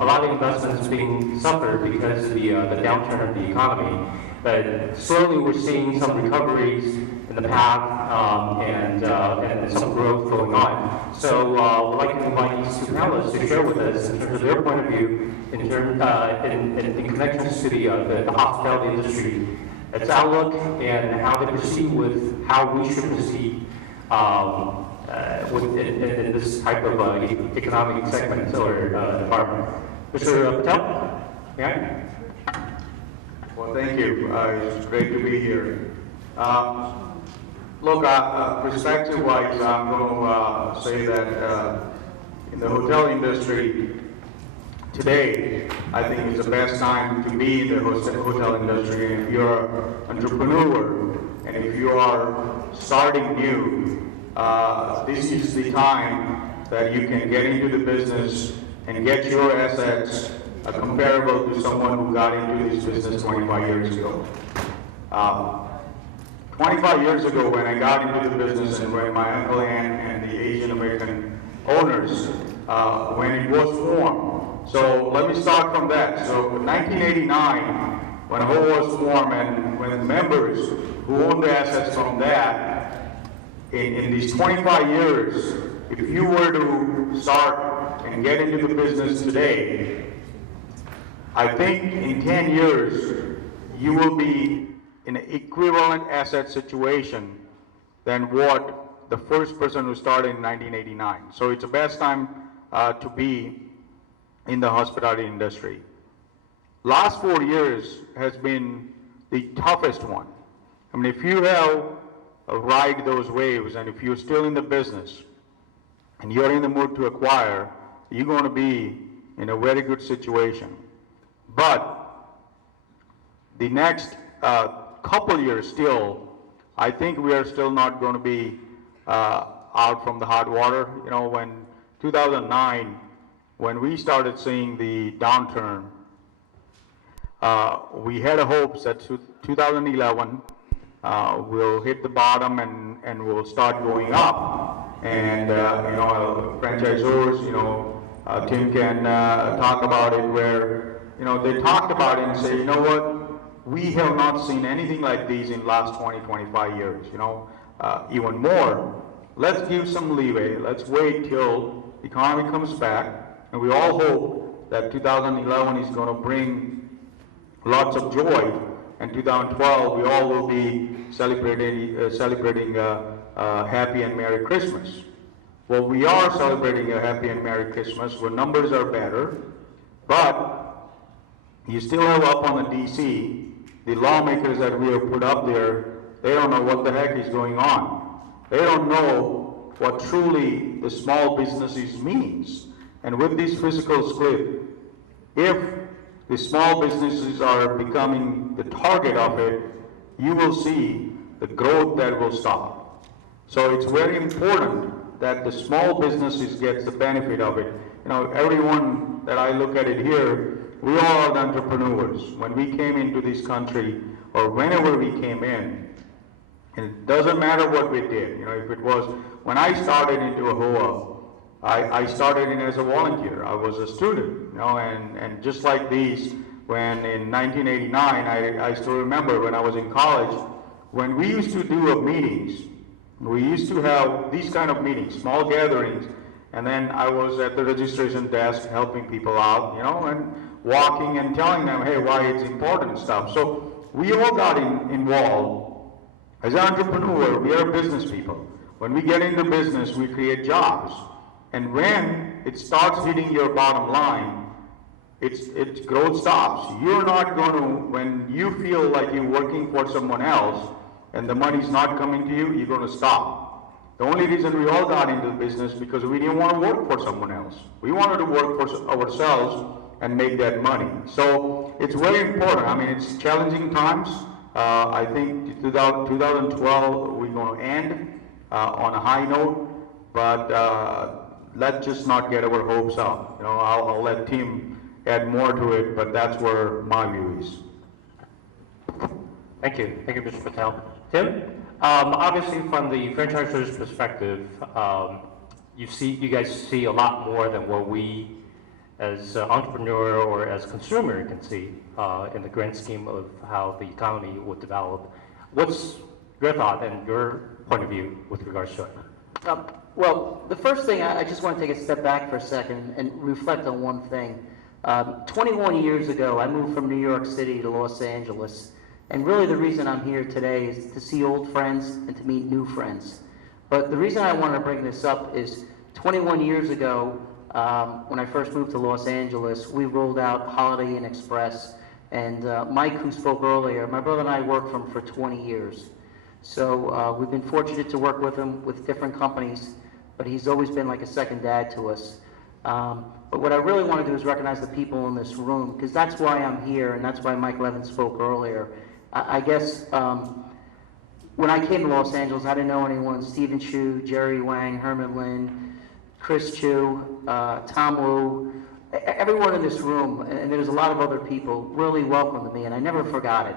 a lot of investments being suffered because of the downturn of the economy. But slowly we're seeing some recoveries in the path and some growth going on. So we'd like to invite these two panelists to share with us in terms of their point of view in connections to the hospitality industry, its outlook, and how they proceed with how we should proceed in this type of economic segment or department. Mr. Patel? Yeah? Well, thank you. It's great to be here. Look, perspective-wise, I'm going to say that in the hotel industry today, I think it's the best time to be in the hotel industry. And if you're an entrepreneur and if you are starting new, this is the time that you can get into the business and get your assets comparable to someone who got into this business 25 years ago. 25 years ago when I got into the business and when my uncle and the Asian American owners, when it was formed. So let me start from that. So in 1989, when HO was formed and when the members who owned the assets from that, in these 25 years, if you were to start and get into the business today, I think in 10 years, you will be in an equivalent asset situation than what the first person who started in 1989. So it's the best time to be in the hospitality industry. Last 4 years has been the toughest one. I mean, if you have ride those waves and if you're still in the business and you're in the mood to acquire, you're going to be in a very good situation. But the next couple years still, I think we are still not going to be out from the hot water. You know, when 2009, when we started seeing the downturn, we had hopes that 2011 we'll hit the bottom and we'll start going up. And you know, franchisors, you know, Tim can talk about it where, you know, they talked about it and say, you know what, we have not seen anything like these in the last 20, 25 years, you know, even more. Let's give some leeway. Let's wait till the economy comes back. And we all hope that 2011 is going to bring lots of joy. And 2012, we all will be celebrating happy and Merry Christmas. Well, we are celebrating a happy and Merry Christmas where numbers are better, but you still have up on the DC, the lawmakers that we have put up there, they don't know what the heck is going on. They don't know what truly the small businesses means. And with this fiscal cliff, if the small businesses are becoming the target of it, you will see the growth that will stop. So it's very important that the small businesses get the benefit of it. You know, everyone that I look at it here, we all are the entrepreneurs. When we came into this country, or whenever we came in, and it doesn't matter what we did. You know, if it was, when I started into AHOA, I started in as a volunteer. I was a student, you know, and just like these, when in 1989, I still remember when I was in college, when we used to do meetings, we used to have these kind of meetings, small gatherings, and then I was at the registration desk helping people out, you know, and walking and telling them, hey, why it's important stuff. So we all got involved. As an entrepreneur, we are business people. When we get into business, we create jobs. And when it starts hitting your bottom line, its growth stops. You're not going to, when you feel like you're working for someone else and the money's not coming to you, you're going to stop. The only reason we all got into the business because we didn't want to work for someone else. We wanted to work for ourselves and make that money. So it's very important. I mean, it's challenging times. I think 2012 we're going to end on a high note, but let's just not get our hopes up. You know, I'll let Tim add more to it, but that's where my view is. Thank you, Mr. Patel. Tim, obviously from the franchisor's perspective, you guys see a lot more than what we as entrepreneur or as consumer can see in the grand scheme of how the economy would develop. What's your thought and your point of view with regards to it? Well, the first thing, I just want to take a step back for a second and reflect on one thing. 21 years ago, I moved from New York City to Los Angeles. And really the reason I'm here today is to see old friends and to meet new friends. But the reason I want to bring this up is 21 years ago, when I first moved to Los Angeles, we rolled out Holiday Inn Express. And Mike, who spoke earlier, my brother and I worked for him for 20 years. So we've been fortunate to work with him with different companies, but he's always been like a second dad to us. But what I really want to do is recognize the people in this room, because that's why I'm here, and that's why Mike Levin spoke earlier. I guess when I came to Los Angeles, I didn't know anyone. Stephen Chu, Jerry Wang, Herman Lin, Chris Chu, Tom Wu, everyone in this room, and there's a lot of other people, really welcomed me, and I never forgot it.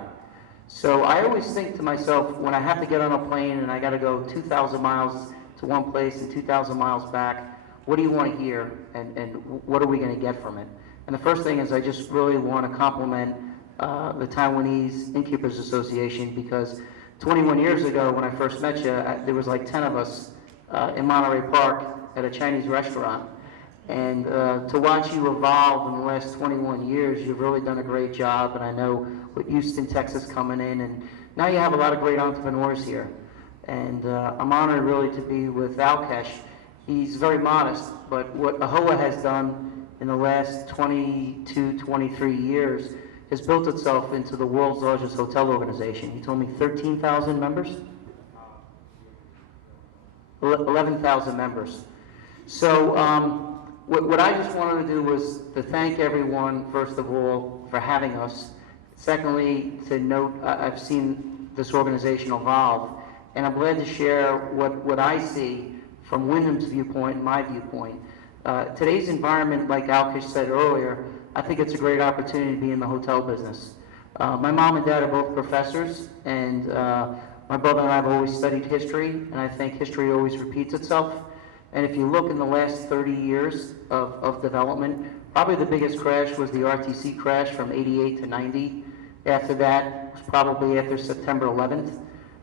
So I always think to myself, when I have to get on a plane and I got to go 2,000 miles to one place and 2,000 miles back, what do you want to hear, and what are we going to get from it? And the first thing is I just really want to compliment the Taiwanese Innkeepers Association, because 21 years ago when I first met you, there was like 10 of us in Monterey Park at a Chinese restaurant. And to watch you evolve in the last 21 years, you've really done a great job. And I know with Houston, Texas coming in, and now you have a lot of great entrepreneurs here. And I'm honored really to be with Alkesh. He's very modest, but what AHOA has done in the last 22, 23 years has built itself into the world's largest hotel organization. He told me 13,000 members? 11,000 members. So what I just wanted to do was to thank everyone, first of all, for having us. Secondly, to note, I've seen this organization evolve, and I'm glad to share what I see from Wyndham's viewpoint and my viewpoint. Today's environment, like Alkesh said earlier, I think it's a great opportunity to be in the hotel business. My mom and dad are both professors, and my brother and I have always studied history, and I think history always repeats itself. And if you look in the last 30 years of development, probably the biggest crash was the RTC crash from 88 to 90. After that was probably after September 11th.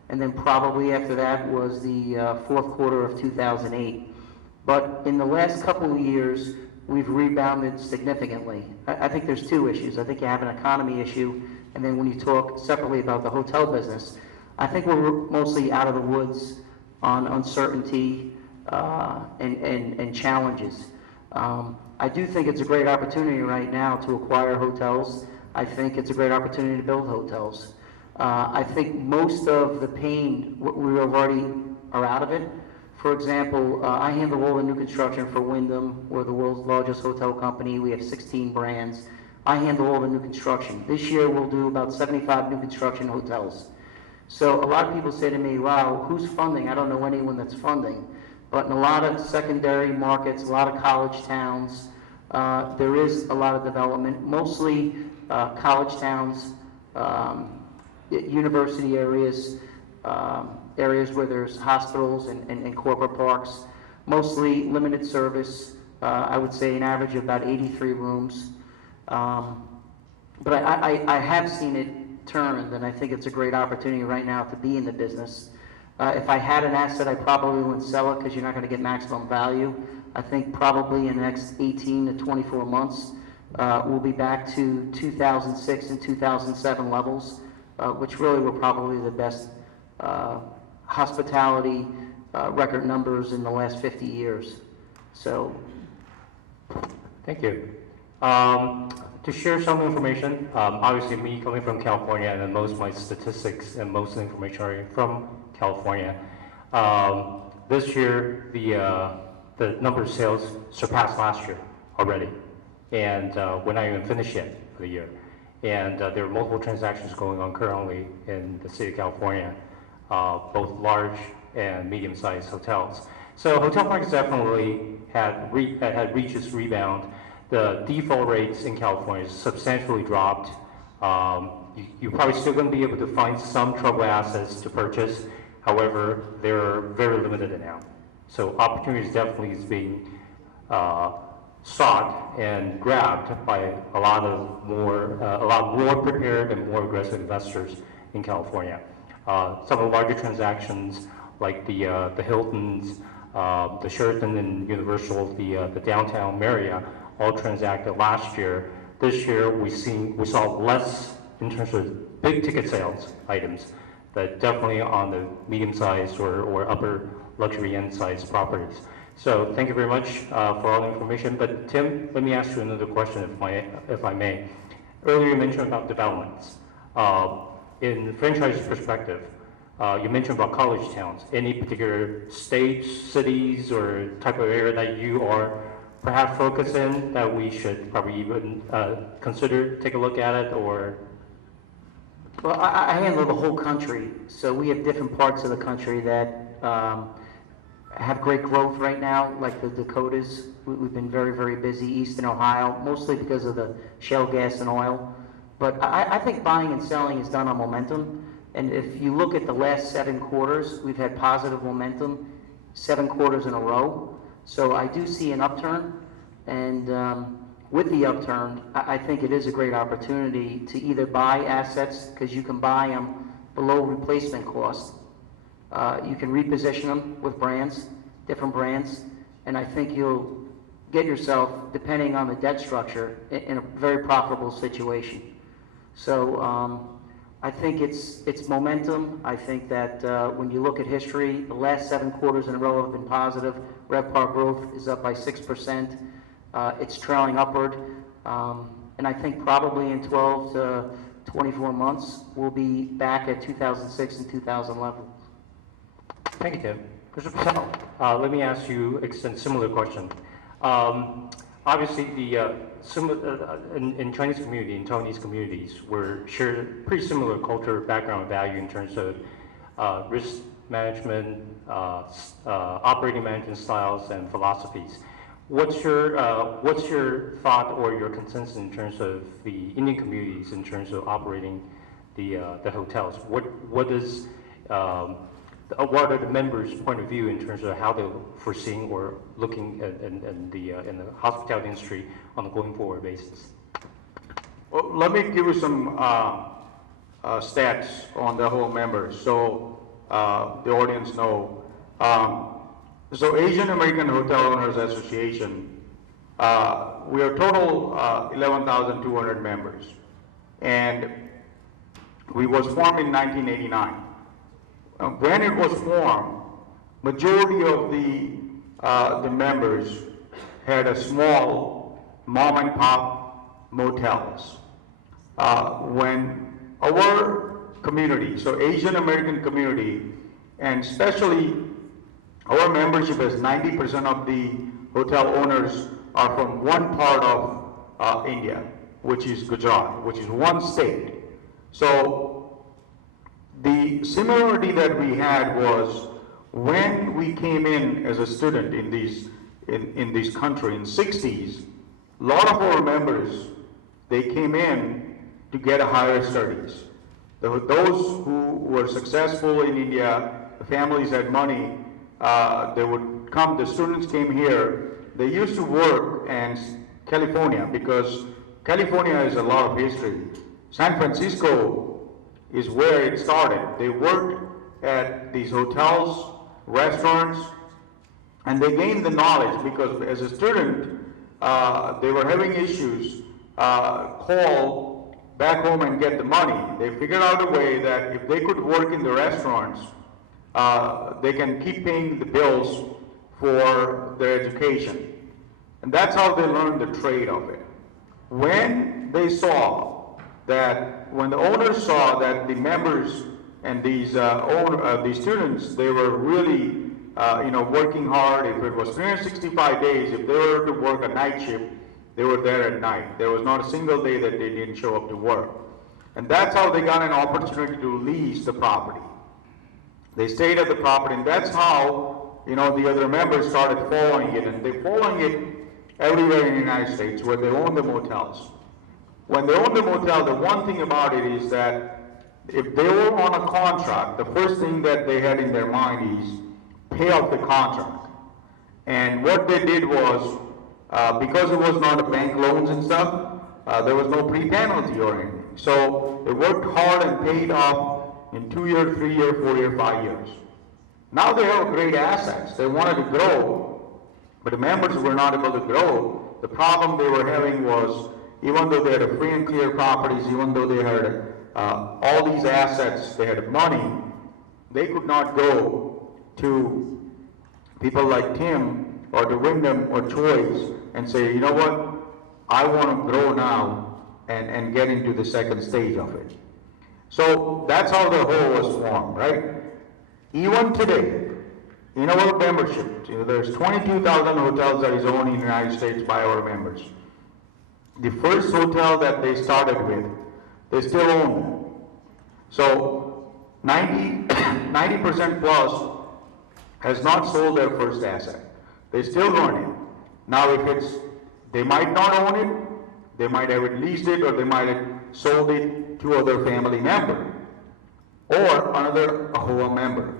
And then probably after that was the fourth quarter of 2008. But in the last couple of years, we've rebounded significantly. I think there's two issues. I think you have an economy issue, and then when you talk separately about the hotel business, I think we're mostly out of the woods on uncertainty and challenges. I do think it's a great opportunity right now to acquire hotels. I think it's a great opportunity to build hotels. I think most of the pain, we already are out of it. For example, I handle all the new construction for Wyndham. We're the world's largest hotel company. We have 16 brands. I handle all the new construction. This year we'll do about 75 new construction hotels. So a lot of people say to me, wow, who's funding? I don't know anyone that's funding. But in a lot of secondary markets, a lot of college towns, there is a lot of development, mostly college towns, university areas, areas where there's hospitals and corporate parks, mostly limited service. I would say an average of about 83 rooms. But I have seen it turned, and I think it's a great opportunity right now to be in the business. If I had an asset, I probably wouldn't sell it because you're not going to get maximum value. I think probably in the next 18 to 24 months, we'll be back to 2006 and 2007 levels, which really were probably the best hospitality record numbers in the last 50 years. So, thank you. To share some information, obviously me coming from California, and then most of my statistics and most of the information are from California. This year, the number of sales surpassed last year already, and we're not even finished yet for the year. And there are multiple transactions going on currently in the city of California, both large and medium-sized hotels. So hotel markets definitely had reached its rebound. The default rates in California substantially dropped. You're probably still going to be able to find some troubled assets to purchase. However, they're very limited now. So opportunities definitely is being sought and grabbed by a lot more prepared and more aggressive investors in California. Some of the larger transactions, like the Hiltons, the Sheraton and Universal, the downtown Marriott, all transacted last year. This year, we saw less in terms of big ticket sales items, but definitely on the medium-sized or upper luxury end-sized properties. So thank you very much for all the information. But Tim, let me ask you another question, if I may. Earlier, you mentioned about developments. In the franchise perspective, you mentioned about college towns. Any particular states, cities, or type of area that you are perhaps focused in that we should probably even consider, take a look at it, or? Well, I handle the whole country, so we have different parts of the country that have great growth right now, like the Dakotas. We've been very, very busy. Eastern Ohio, mostly because of the shale gas and oil. But I think buying and selling is done on momentum. And if you look at the last 7 quarters, we've had positive momentum 7 quarters in a row. So I do see an upturn. And with the upturn, I think it is a great opportunity to either buy assets, because you can buy them below replacement cost. You can reposition them with brands, different brands, and I think you'll get yourself, depending on the debt structure, in a very profitable situation. So I think it's momentum. I think that when you look at history, the last 7 quarters in a row have been positive. RevPAR growth is up by 6%. It's trailing upward, and I think probably in 12 to 24 months, we'll be back at 2006 and 2000 levels. Thank you, Tim. Mr. Patel, let me ask you a similar question. Obviously, in Chinese community, in Taiwanese communities, we're shared pretty similar culture, background, value in terms of risk management, operating management styles, and philosophies. What's your thought or your consensus in terms of the Indian communities in terms of operating the hotels? What are the members' point of view in terms of how they're foreseeing or looking in the hospitality industry on a going forward basis? Well, let me give you some stats on the whole members, so the audience know. So Asian American Hotel Owners Association, we are total 11,200 members, and we was formed in 1989. When it was formed, majority of the members had a small mom and pop motels. When our community, so Asian American community, and especially our membership is 90% of the hotel owners are from one part of India, which is Gujarat, which is one state. So the similarity that we had was when we came in as a student in this country in 60s, a lot of our members, they came in to get higher studies. Those who were successful in India, the families had money, they would come, the students came here. They used to work in California because California has a lot of history. San Francisco is where it started. They worked at these hotels, restaurants, and they gained the knowledge because as a student, they were having issues, call back home and get the money. They figured out a way that if they could work in the restaurants, they can keep paying the bills for their education. And that's how they learned the trade of it. When they saw that, when the owners saw that the members and these students, they were really working hard. If it was 365 days, if they were to work a night shift, they were there at night. There was not a single day that they didn't show up to work. And that's how they got an opportunity to lease the property. They stayed at the property, and that's how, the other members started following it, and they're following it everywhere in the United States where they own the motels. When they own the motel, the one thing about it is that if they were on a contract, the first thing that they had in their mind is pay off the contract. And what they did was because it was not a bank loans and stuff, there was no pre-penalty or anything. So they worked hard and paid off in 2 year, 3 year, 4 year, 5 years. Now they have great assets. They wanted to grow, but the members were not able to grow. The problem they were having was, even though they had a free and clear properties, even though they had all these assets, they had money, they could not go to people like Tim or to Wyndham or Choice and say, you know what, I want to grow now and get into the second stage of it. So that's how the whole was formed, right? Even today, in our membership, there's 22,000 hotels that is owned in the United States by our members. The first hotel that they started with, they still own them. So 90% plus has not sold their first asset. They still own it. Now they might not own it, they might have leased it, or they might have sold it to other family member or another AHOA member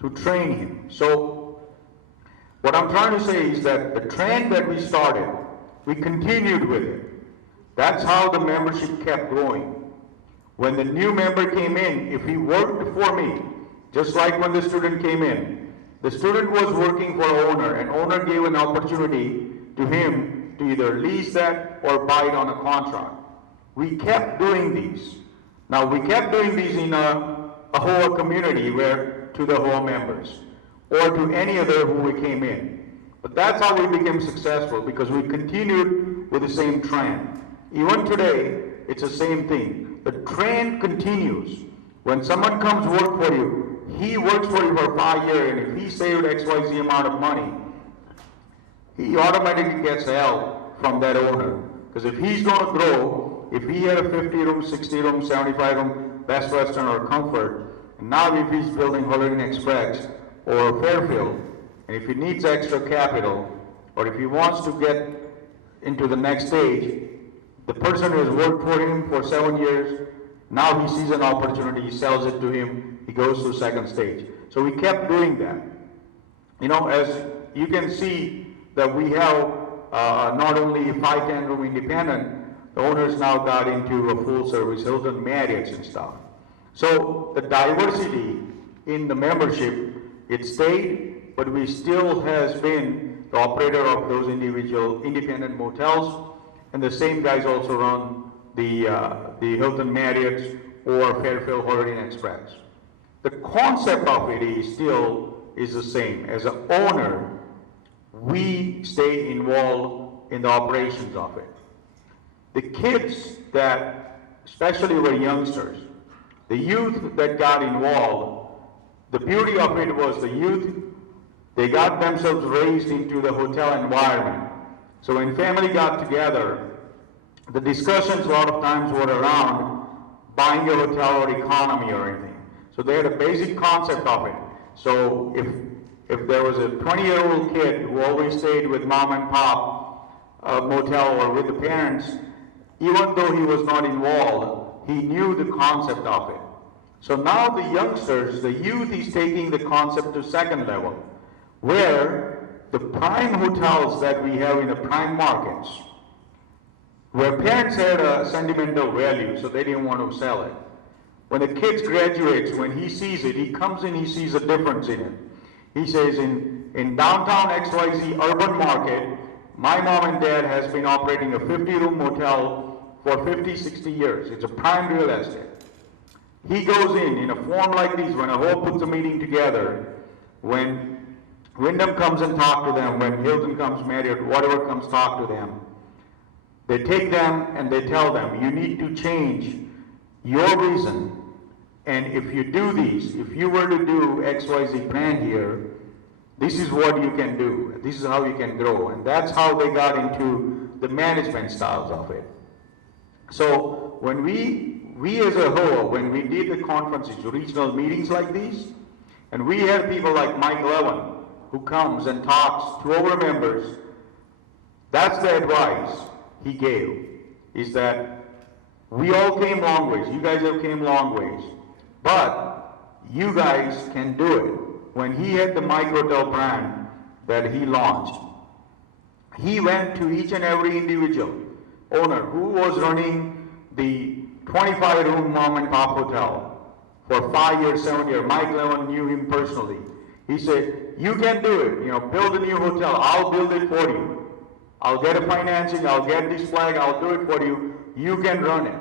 to train him. So what I'm trying to say is that the trend that we started, we continued with it. That's how the membership kept growing. When the new member came in, if he worked for me, just like when the student came in, the student was working for owner, and owner gave an opportunity to him to either lease that or buy it on a contract. We kept doing these. Now we kept doing these in a AHOA community where to the AHOA members or to any other who came in. But that's how we became successful, because we continued with the same trend. Even today, it's the same thing. The trend continues. When someone comes work for you, he works for you for 5 years, and if he saved XYZ amount of money, he automatically gets help from that owner. Because if he's going to grow, if he had a 50 room, 60 room, 75 room, Best Western or Comfort, and now if he's building Holiday Inn Express or Fairfield, and if he needs extra capital, or if he wants to get into the next stage, the person who has worked for him for 7 years, now he sees an opportunity, he sells it to him, he goes to second stage. So we kept doing that. As you can see that we have not only 5-10 room independent, the owners now got into a full service Hilton Marriott and stuff. So the diversity in the membership, it stayed, but we still has been the operator of those individual independent motels, and the same guys also run the Hilton Marriott or Fairfield Holiday Inn Express. The concept of it is still the same. As an owner, we stay involved in the operations of it. The kids that, especially were youngsters, the youth that got involved, the beauty of it was the youth, they got themselves raised into the hotel environment. So when family got together, the discussions a lot of times were around buying a hotel or economy or anything. So they had a basic concept of it. So if there was a 20-year-old kid who always stayed with mom and pop motel or with the parents, even though he was not involved, he knew the concept of it. So now the youngsters, the youth is taking the concept to second level, where the prime hotels that we have in the prime markets, where parents had a sentimental value, so they didn't want to sell it. When the kid graduates, when he sees it, he comes in, he sees a difference in it. He says, in downtown XYZ urban market, my mom and dad has been operating a 50-room motel for 50, 60 years. It's a prime real estate. He goes in a form like this, when AHOA puts a meeting together, when Wyndham comes and talk to them, when Hilton comes, Marriott, whatever comes talk to them, they take them and they tell them, you need to change your reason, and if you do these, if you were to do XYZ brand here, this is what you can do, this is how you can grow, and that's how they got into the management styles of it. So when we as a whole, when we did the conferences, regional meetings like these, and we had people like Mike Levin, who comes and talks to our members, that's the advice he gave, is that we all came long ways, you guys have came long ways, but you guys can do it. When he had the microtel brand that he launched, he went to each and every individual owner who was running the 25-room mom and pop hotel for 5 years, 7 years. Mike Levin knew him personally. He said, you can do it, build a new hotel, I'll build it for you. I'll get a financing, I'll get this flag, I'll do it for you, you can run it.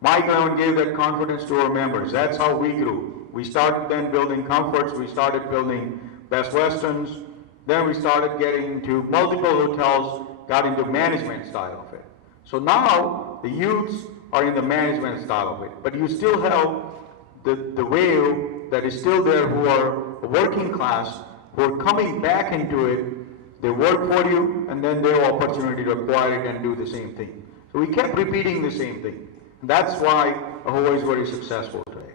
Mike Levin gave that confidence to our members. That's how we grew. We started then building Comforts, we started building Best Westerns, then we started getting into multiple hotels, got into management style of it. So now the youths are in the management style of it, but you still have the wave that is still there who are working class, who are coming back into it. They work for you, and then they have opportunity to acquire it and do the same thing. So we kept repeating the same thing. That's why Ahoy is very successful today.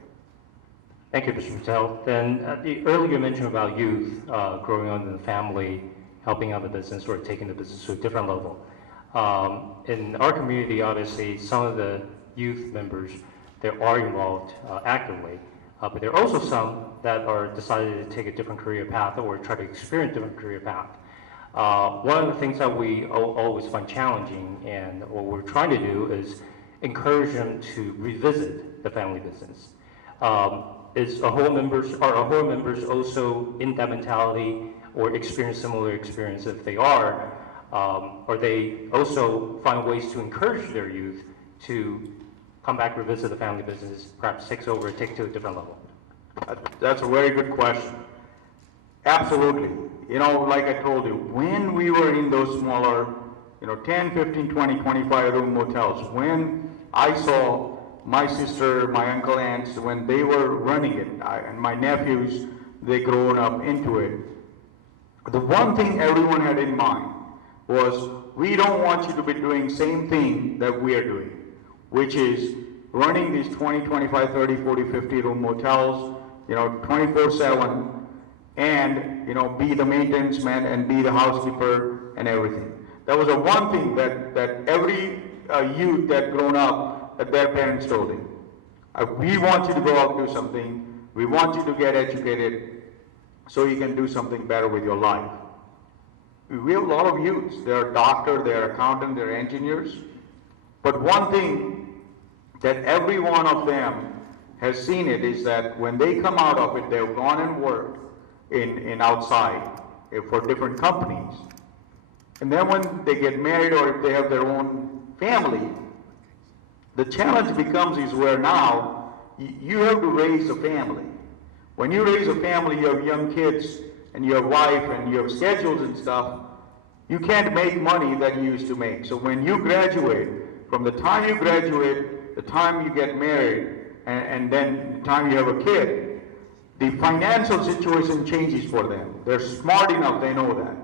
Thank you, Mr. Patel. Then earlier you mentioned about youth growing up in the family, helping out the business or taking the business to a different level. In our community, obviously, some of the youth members, they are involved actively, but there are also some that are decided to take a different career path or try to experience different career path. One of the things that we always find challenging and what we're trying to do is encourage them to revisit the family business. Are Ahoy members also in that mentality or experience similar experience? If they are, or they also find ways to encourage their youth to come back, revisit the family business, perhaps take it to a different level? That's a very good question. Absolutely. Like I told you, when we were in those smaller, 10, 15, 20, 25 room motels, when I saw my sister, my uncle, aunts, when they were running it, and my nephews, they grown up into it, the one thing everyone had in mind was, we don't want you to be doing same thing that we are doing, which is running these 20, 25, 30, 40, 50 room motels, 24/7, and be the maintenance man and be the housekeeper and everything. That was the one thing that every youth that grown up, that their parents told him. We want you to go out and do something. We want you to get educated so you can do something better with your life. We have a lot of youths. They're doctors, they're accountants, they're engineers. But one thing that every one of them has seen it is that when they come out of it, they've gone and worked in outside for different companies. And then when they get married or if they have their own family, the challenge becomes is where now you have to raise a family. When you raise a family, you have young kids and you have wife and you have schedules and stuff, you can't make money that you used to make. So when you graduate, from the time you graduate, the time you get married, and then the time you have a kid, the financial situation changes for them. They're smart enough, they know that.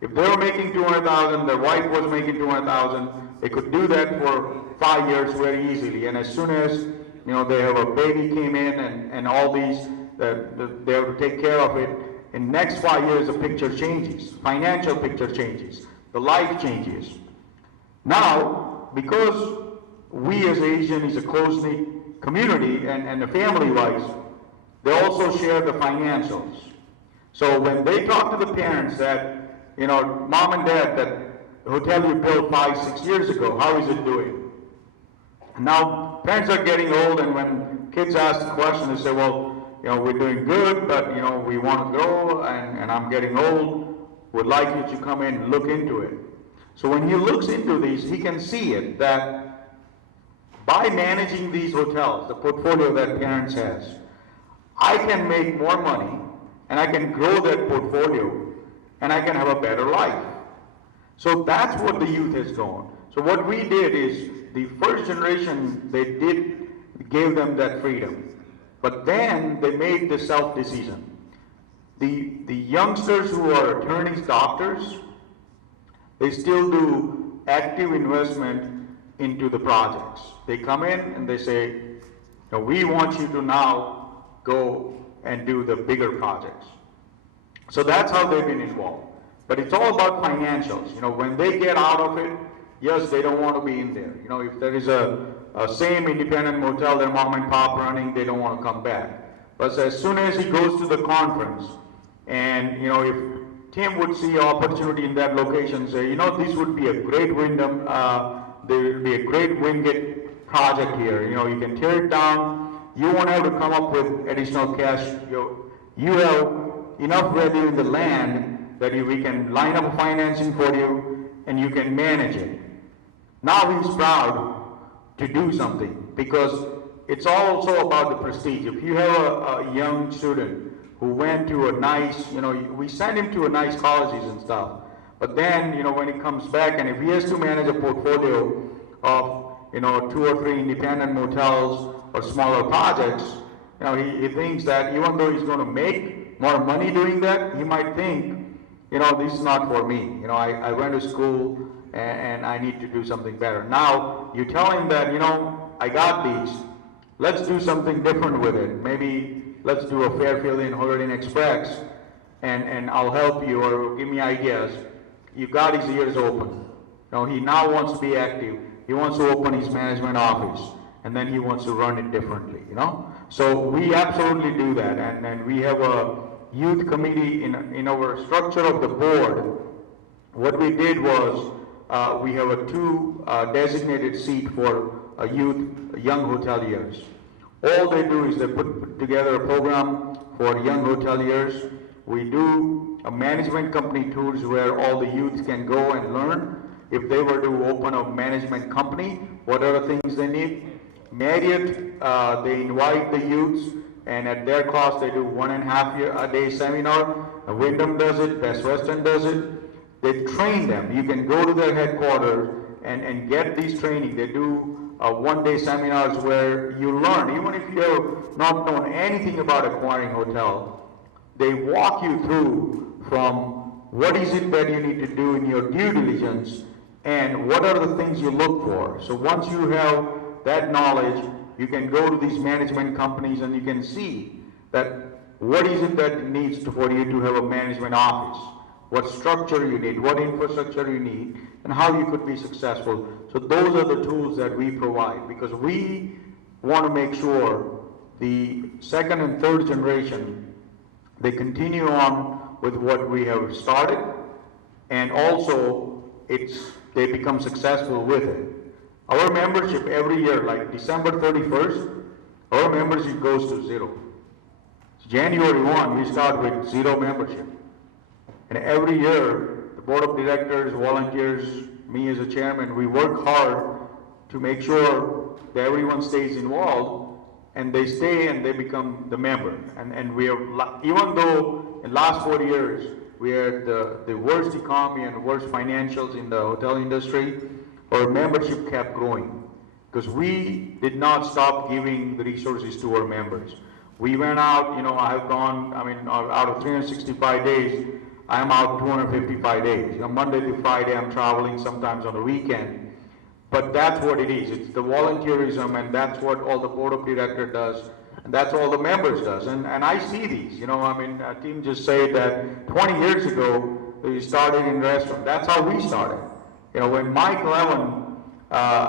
If they were making $200,000, their wife was making $200,000, they could do that for 5 years very easily. And as soon as they have a baby came in and all these, they have to take care of it. In the next 5 years, the picture changes. Financial picture changes. The life changes. Now, because we as Asian is a close-knit community and family-wise, they also share the financials. So when they talk to the parents that, mom and dad, that hotel you built 5, 6 years ago, how is it doing? Now, parents are getting old, and when kids ask the question, they say, well, we're doing good, but, we want to grow, and I'm getting old, would like you to come in and look into it. So when he looks into these, he can see it, that by managing these hotels, the portfolio that parents has, I can make more money, and I can grow that portfolio, and I can have a better life. So that's what the youth has gone. So what we did is, the first generation, gave them that freedom. But then they made the self-decision. The youngsters who are attorneys, doctors, they still do active investment into the projects. They come in and they say, we want you to now go and do the bigger projects. So that's how they've been involved. But it's all about financials. When they get out of it, yes, they don't want to be in there. If there is a same independent motel, their mom and pop running, they don't want to come back. But as soon as he goes to the conference, and if Tim would see opportunity in that location, say, you know, this would be a great Wyndham, there will be a great Wingate project here. You know, you can tear it down. You won't have to come up with additional cash. You have enough value in the land that we can line up financing for you and you can manage it. Now he's proud to do something because it's also about the prestige. If you have a young student who went to a nice, you know, we send him to a nice colleges and stuff, but then, you know, when he comes back and if he has to manage a portfolio of, you know, 2 or 3 independent motels or smaller projects, you know, he thinks that even though he's going to make more money doing that, he might think, you know, this is not for me. You know, I went to school and I need to do something better. Now, you tell him that, you know, I got these. Let's do something different with it. Maybe let's do a Fairfield Inn, Holiday Inn Express, and I'll help you or give me ideas. You got his ears open. You know, he now wants to be active. He wants to open his management office, and then he wants to run it differently, you know. So we absolutely do that, and we have a youth committee in our structure of the board. What we did was we have a 2 designated seat for young hoteliers. All they do is they put together a program for young hoteliers. We do a management company tours where all the youth can go and learn. If they were to open a management company, what are the things they need? Marriott, they invite the youths, and at their cost they do 1.5 day seminar. Wyndham does it, Best Western does it. They train them. You can go to their headquarters and get these training. They do 1-day seminars where you learn, even if you have not known anything about acquiring hotel. They walk you through from what is it that you need to do in your due diligence and what are the things you look for. So once you have that knowledge, you can go to these management companies and you can see that what is it that needs for you to have a management office, what structure you need, what infrastructure you need, and how you could be successful. So those are the tools that we provide because we want to make sure the 2nd and 3rd generation, they continue on with what we have started, and also they become successful with it. Our membership every year, like December 31st, our membership goes to 0. January 1, we start with 0 membership. And every year, the board of directors, volunteers, me as a chairman, we work hard to make sure that everyone stays involved and they stay and they become the member. And we have, even though in the last 4 years, we had the worst economy and worst financials in the hotel industry, our membership kept growing because we did not stop giving the resources to our members. We went out, you know, I've gone, I mean, out of 365 days, I'm out 255 days. You know, Monday to Friday, I'm traveling sometimes on the weekend. But that's what it is. It's the volunteerism, and that's what all the board of directors does, and that's all the members does. And I see these. You know, I mean, Tim just said that 20 years ago, we started in restaurant. That's how we started. You know, when Mike Levin,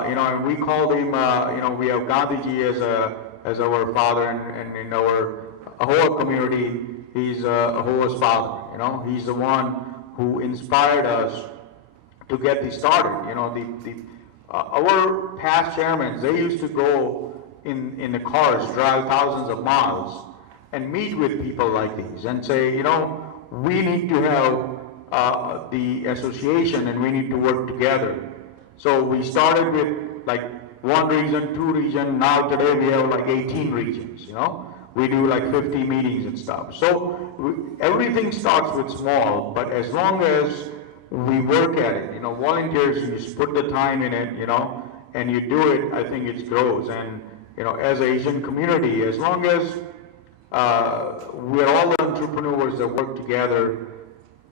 you know, and we called him, you know, we have Gandhiji as our father, and in our Ahoa community, he's Ahoa's father. You know, he's the one who inspired us to get this started. You know, our past chairmen, they used to go in the cars, drive thousands of miles, and meet with people like these and say, you know, we need to have the association and we need to work together. So we started with like 1 region, 2 region. Now today we have like 18 regions. You know. We do like 50 meetings and stuff. So everything starts with small, but as long as we work at it, you know, volunteers, you just put the time in it, you know, and you do it, I think it grows. And, you know, as an Asian community, as long as we're all the entrepreneurs that work together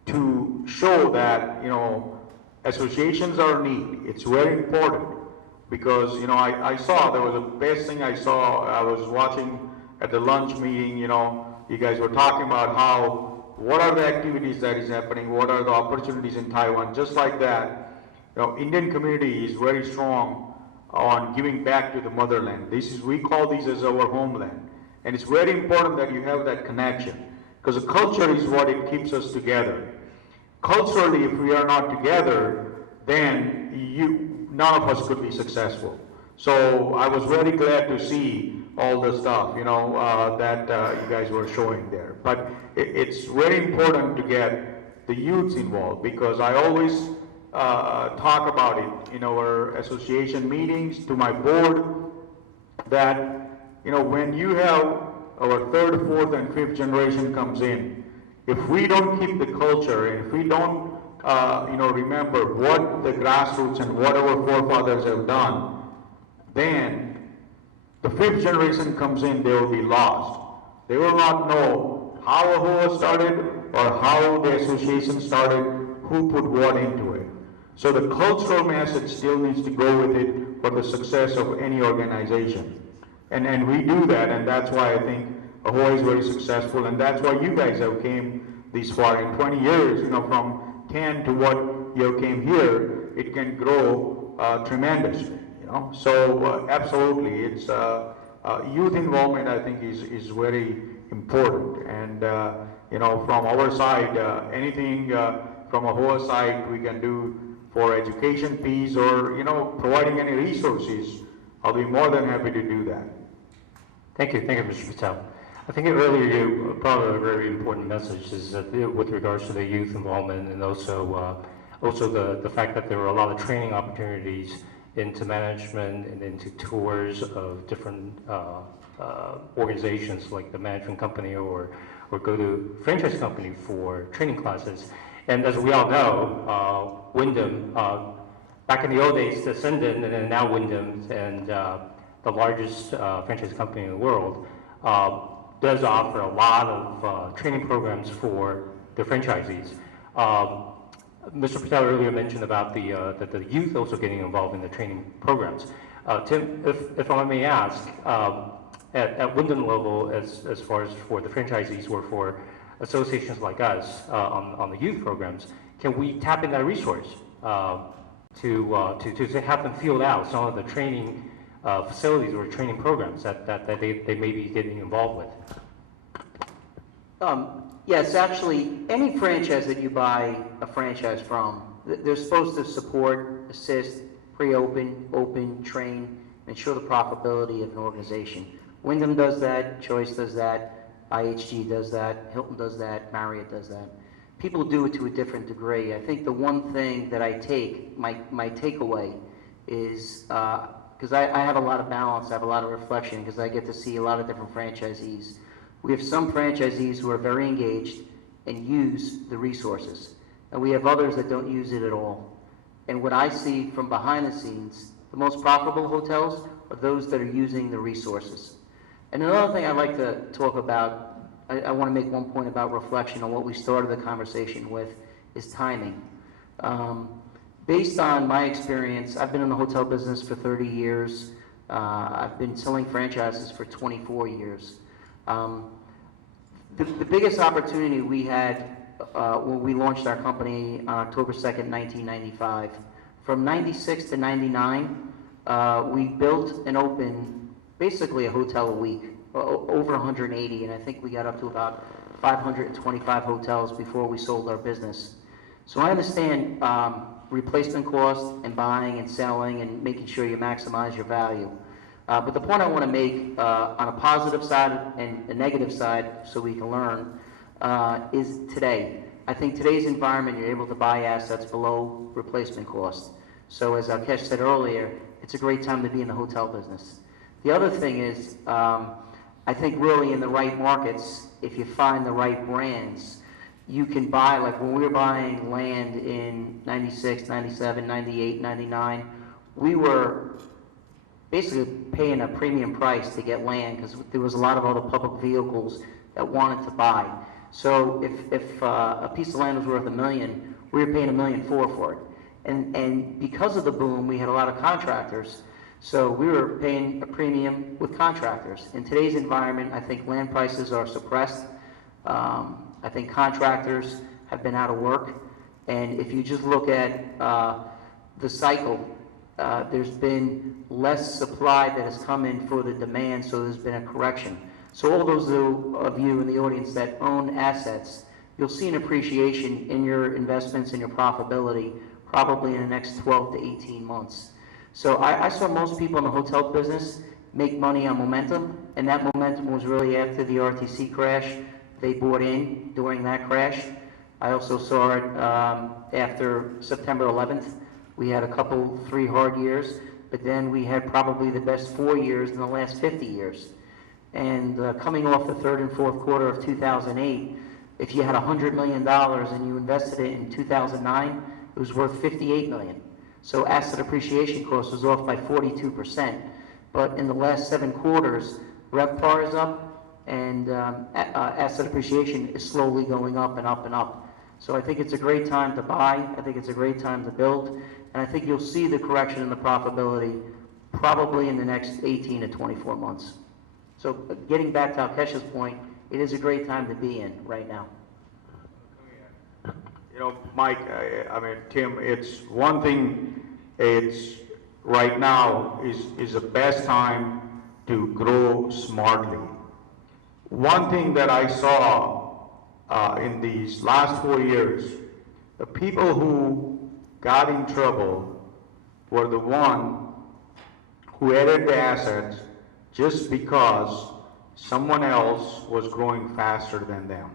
to show that, you know, associations are neat. It's very important because, you know, I saw, there was the best thing I saw, I was watching at the lunch meeting, you know, you guys were talking about what are the activities that is happening, what are the opportunities in Taiwan, just like that. You know, Indian community is very strong on giving back to the motherland. We call these as our homeland. And it's very important that you have that connection because the culture is what it keeps us together. culturally, if we are not together, then none of us could be successful. So I was very glad to see all the stuff, that you guys were showing there. But it's very important to get the youths involved, because I always talk about it in our association meetings to my board, that when you have our third, fourth, and fifth generation comes in, if we don't keep the culture, and if we don't remember what the grassroots and what our forefathers have done, then the fifth generation comes in, they will be lost. They will not know how AHOA started or how the association started, who put what into it. So the cultural message still needs to go with it for the success of any organization. And we do that, and that's why I think AHOA is very successful, and that's why you guys have came this far in 20 years, from 10 to what you came here, it can grow tremendously, So absolutely, it's youth involvement, I think, is very important. And, from our side, anything from AHOA side we can do for education piece or, providing any resources, I'll be more than happy to do that. Thank you, Mr. Patel. I think earlier you brought a very important message is that with regards to the youth involvement, and also the fact that there were a lot of training opportunities into management and into tours of different organizations like the management company or go to franchise company for training classes. And as we all know, Wyndham, back in the old days, Ascendant, and then now Wyndham, and the largest franchise company in the world, does offer a lot of training programs for the franchisees. Mr. Patel earlier mentioned about that the youth also getting involved in the training programs. Tim, if I may ask, at Wyndham level, as far as for the franchisees or for associations like us on the youth programs, can we tap in that resource to have them field out some of the training facilities or training programs that they may be getting involved with? Yes, actually, any franchise that you buy a franchise from, they're supposed to support, assist, pre-open, open, train, and ensure the profitability of an organization. Wyndham does that, Choice does that, IHG does that, Hilton does that, Marriott does that. People do it to a different degree. I think the one thing that I take, my takeaway is, because I have a lot of balance, I have a lot of reflection, because I get to see a lot of different franchisees. We have some franchisees who are very engaged and use the resources, and we have others that don't use it at all. And what I see from behind the scenes, the most profitable hotels are those that are using the resources. And another thing I'd like to talk about, I want to make one point about reflection on what we started the conversation with, is timing. Based on my experience, I've been in the hotel business for 30 years. I've been selling franchises for 24 years. The biggest opportunity we had when we launched our company on October 2nd, 1995, from 96 to 99, we built and opened basically a hotel a week, over 180, and I think we got up to about 525 hotels before we sold our business. So I understand replacement cost and buying and selling and making sure you maximize your value. But the point I want to make on a positive side and a negative side, so we can learn, is today. I think today's environment, you're able to buy assets below replacement cost. So as Alkesh said earlier, it's a great time to be in the hotel business. The other thing is, I think really in the right markets, if you find the right brands, you can buy, like when we were buying land in 96, 97, 98, 99, we were basically paying a premium price to get land because there was a lot of other public vehicles that wanted to buy. So if a piece of land was worth $1 million, we were paying $1.4 million for it. And because of the boom, we had a lot of contractors. So we were paying a premium with contractors. In today's environment, I think land prices are suppressed. I think contractors have been out of work. And if you just look at the cycle, there's been less supply that has come in for the demand, so there's been a correction. So all those of you in the audience that own assets, you'll see an appreciation in your investments and your profitability probably in the next 12 to 18 months. So I saw most people in the hotel business make money on momentum, and that momentum was really after the RTC crash. They bought in during that crash. I also saw it after September 11th. We had a couple, 3 hard years, but then we had probably the best 4 years in the last 50 years. And coming off the third and fourth quarter of 2008, if you had $100 million and you invested it in 2009, it was worth $58 million. So asset appreciation cost was off by 42%. But in the last 7 quarters, RevPAR is up, and asset appreciation is slowly going up and up and up. So I think it's a great time to buy. I think it's a great time to build. And I think you'll see the correction in the profitability probably in the next 18 to 24 months. So getting back to Alkesh's point, it is a great time to be in right now. You know, Mike, I mean, Tim, it's one thing, it's right now is the best time to grow smartly. One thing that I saw in these last 4 years, the people who got in trouble were the one who added the assets just because someone else was growing faster than them.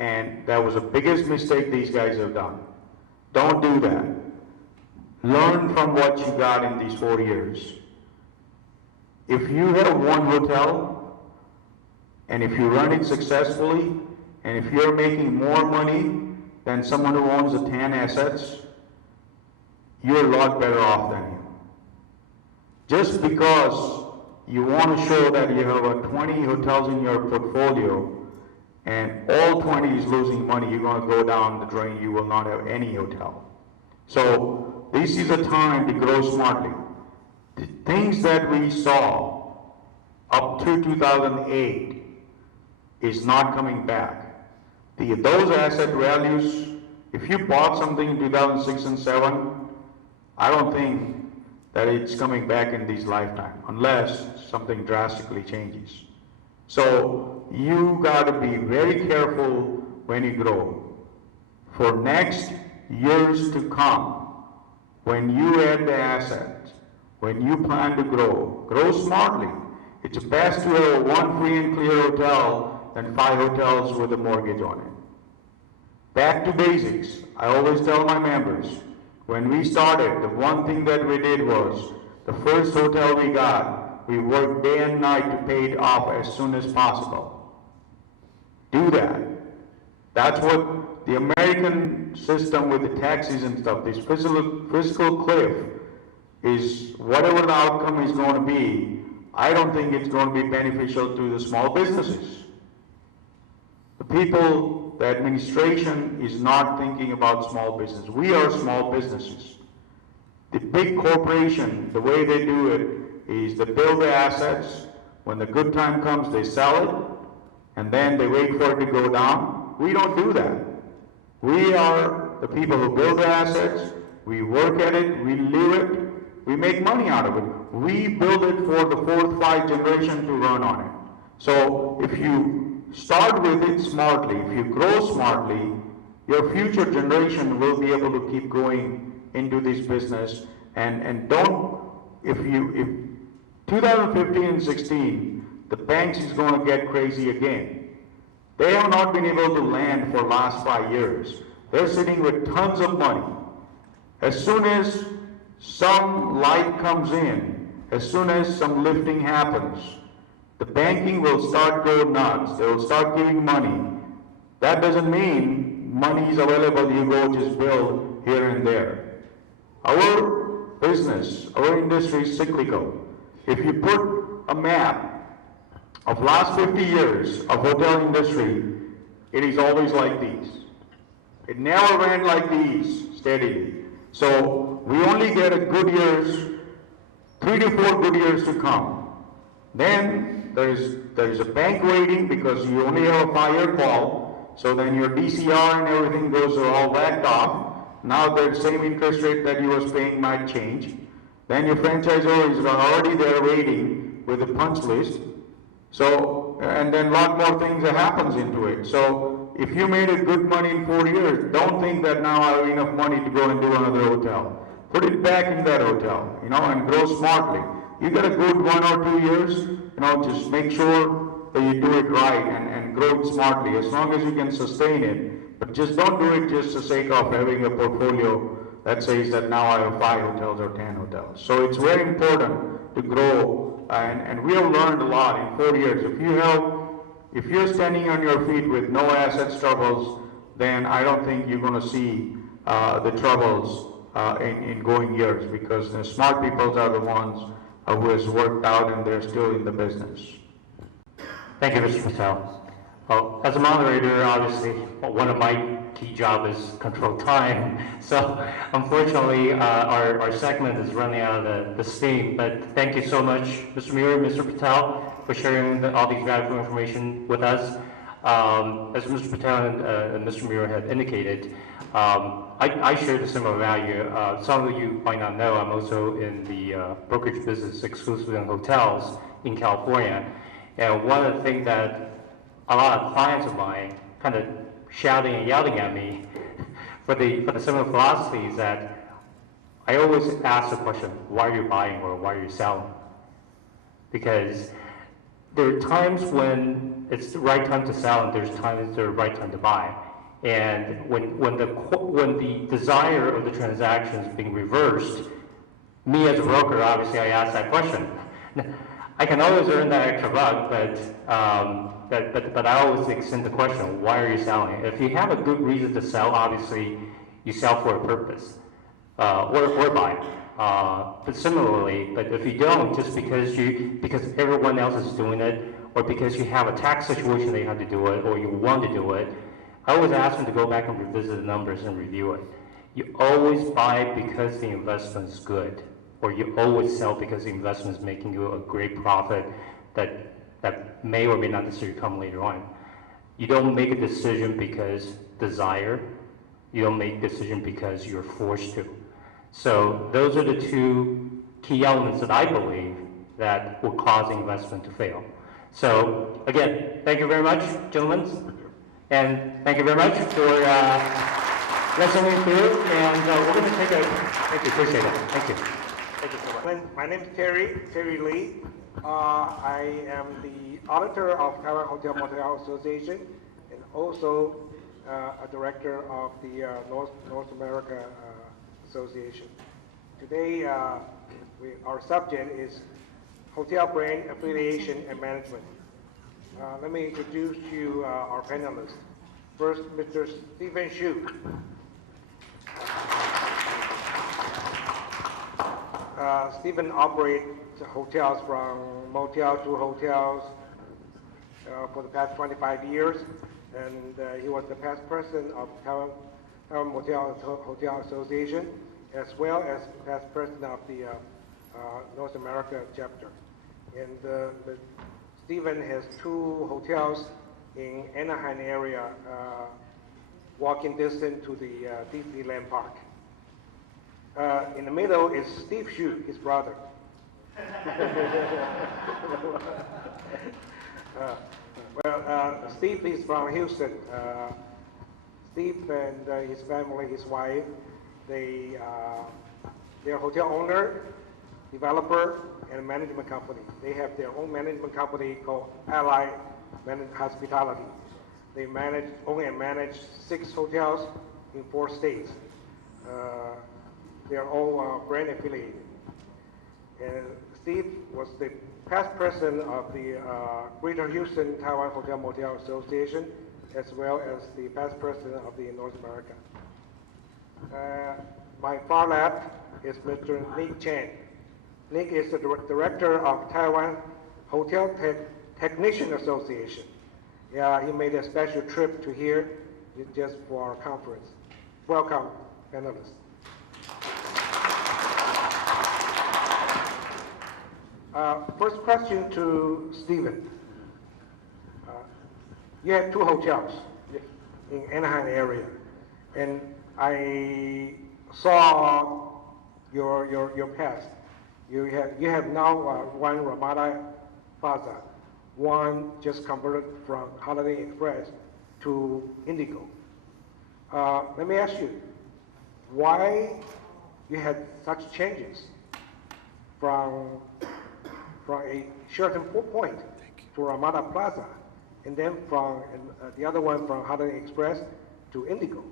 And that was the biggest mistake these guys have done. Don't do that. Learn from what you got in these 4 years. If you have one hotel, and if you run it successfully, and if you're making more money than someone who owns the 10 assets, you're a lot better off than him. Just because you want to show that you have 20 hotels in your portfolio and all 20 is losing money, you're going to go down the drain. You will not have any hotel. So this is a time to grow smartly. The things that we saw up to 2008 is not coming back. Those asset values, if you bought something in 2006 and 7, I don't think that it's coming back in this lifetime, unless something drastically changes. So you got to be very careful when you grow. For next years to come, when you add the assets, when you plan to grow smartly. It's best to have one free and clear hotel than 5 hotels with a mortgage on it. Back to basics. I always tell my members, when we started, the one thing that we did was, the first hotel we got, we worked day and night to pay it off as soon as possible. Do that. That's what the American system with the taxes and stuff, this fiscal cliff, is whatever the outcome is going to be, I don't think it's going to be beneficial to the small businesses. The people, the administration is not thinking about small business. We are small businesses. The big corporation, the way they do it is they build the assets. When the good time comes, they sell it, and then they wait for it to go down. We don't do that. We are the people who build the assets. We work at it. We live it. We make money out of it. We build it for the 4th, 5th generation to run on it. So if you start with it smartly, if you grow smartly, your future generation will be able to keep going into this business. And don't, if 2015 and 16, the banks is going to get crazy again. They have not been able to lend for the last 5 years. They're sitting with tons of money. As soon as some light comes in, as soon as some lifting happens, the banking will start going nuts. They will start giving money. That doesn't mean money is available, you go just build here and there. Our business, our industry is cyclical. If you put a map of last 50 years of hotel industry, it is always like these. It never went like these steadily. So we only get a good years, 3 to 4 good years to come. Then there is a bank waiting because you only have a 5-year call. So then your DCR and everything goes all whacked off. Now the same interest rate that you was paying might change. Then your franchisor is already there waiting with a punch list. So, and then a lot more things that happens into it. So if you made a good money in 4 years, don't think that now I have enough money to go and do another hotel. Put it back in that hotel, and grow smartly. You get a good 1 or 2 years, just make sure that you do it right and grow it smartly, as long as you can sustain it. But just don't do it just for the sake of having a portfolio that says that now I have 5 hotels or 10 hotels. So it's very important to grow, and we have learned a lot in 4 years. If you're standing on your feet with no asset struggles, then I don't think you're going to see the troubles in going years, because the smart people are the ones who has worked out and they're still in the business. Thank you, Mr. Patel. Well, as a moderator, obviously, one of my key jobs is control time. So unfortunately, our segment is running out of the steam. But thank you so much, Mr. Muir and Mr. Patel, for sharing all these valuable information with us. As Mr. Patel and Mr. Muir had indicated, I share the similar value. Some of you might not know, I'm also in the brokerage business exclusively in hotels in California. And one of the things that a lot of clients of mine kind of shouting and yelling at me for the similar philosophy is that I always ask the question, why are you buying or why are you selling? Because there are times when it's the right time to sell and there's times it's the right time to buy. And when the desire of the transaction is being reversed, me as a broker, obviously I ask that question. I can always earn that extra buck, but I always extend the question, why are you selling? If you have a good reason to sell, obviously you sell for a purpose, or buy. But similarly, but if you don't, just because everyone else is doing it, or because you have a tax situation that you have to do it, or you want to do it, I always ask them to go back and revisit the numbers and review it. You always buy because the investment is good, or you always sell because the investment is making you a great profit that may or may not necessarily come later on. You don't make a decision because desire. You don't make a decision because you're forced to. So those are the two key elements that I believe that will cause the investment to fail. So again, thank you very much, gentlemen. And thank you very much for listening through. And we're going to take a, thank you, appreciate it. Thank you. Thank you so much. My name is Terry Lee. I am the auditor of Taiwan Hotel Motel Association and also a director of the North America Association. Today, our subject is Hotel Brand Affiliation and Management. Let me introduce to you our panelists. First, Mr. Stephen Hsu. Stephen operates hotels from motel to hotels for the past 25 years, and he was the past president of Taiwan Motel Hotel Association, as well as past president of the North America chapter. And Stephen has 2 hotels in Anaheim area, walking distance to the Disneyland Park. In the middle is Steve Hsu, his brother. Steve is from Houston. Steve and his family, his wife, they're hotel owner, developer, and management company. They have their own management company called Ally Hospitality. They own and manage 6 hotels in 4 states. They're all brand affiliated. And Steve was the past president of the Greater Houston Taiwan Hotel Motel Association, as well as the past president of the North America. My far left is Mr. Nick Chen. Nick is the director of Taiwan Hotel Technician Association. Yeah, he made a special trip to here just for our conference. Welcome, panelists. First question to Stephen. You have 2 hotels in Anaheim area, and I saw your past. You have now one Ramada Plaza, one just converted from Holiday Express to Indigo. Let me ask you, why you had such changes from a Sheraton Four Point to Ramada Plaza, and then from the other one from Holiday Express to Indigo?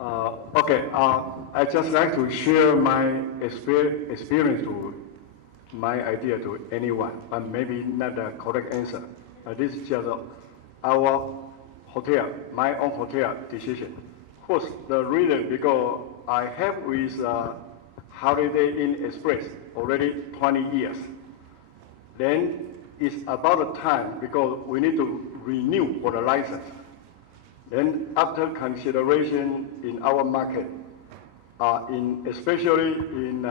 Okay, I just like to share my experience to my idea to anyone, but maybe not the correct answer. This is just our hotel, my own hotel decision. First, the reason because I have with Holiday Inn Express already 20 years. Then it's about the time because we need to renew for the license. Then after consideration in our market, especially in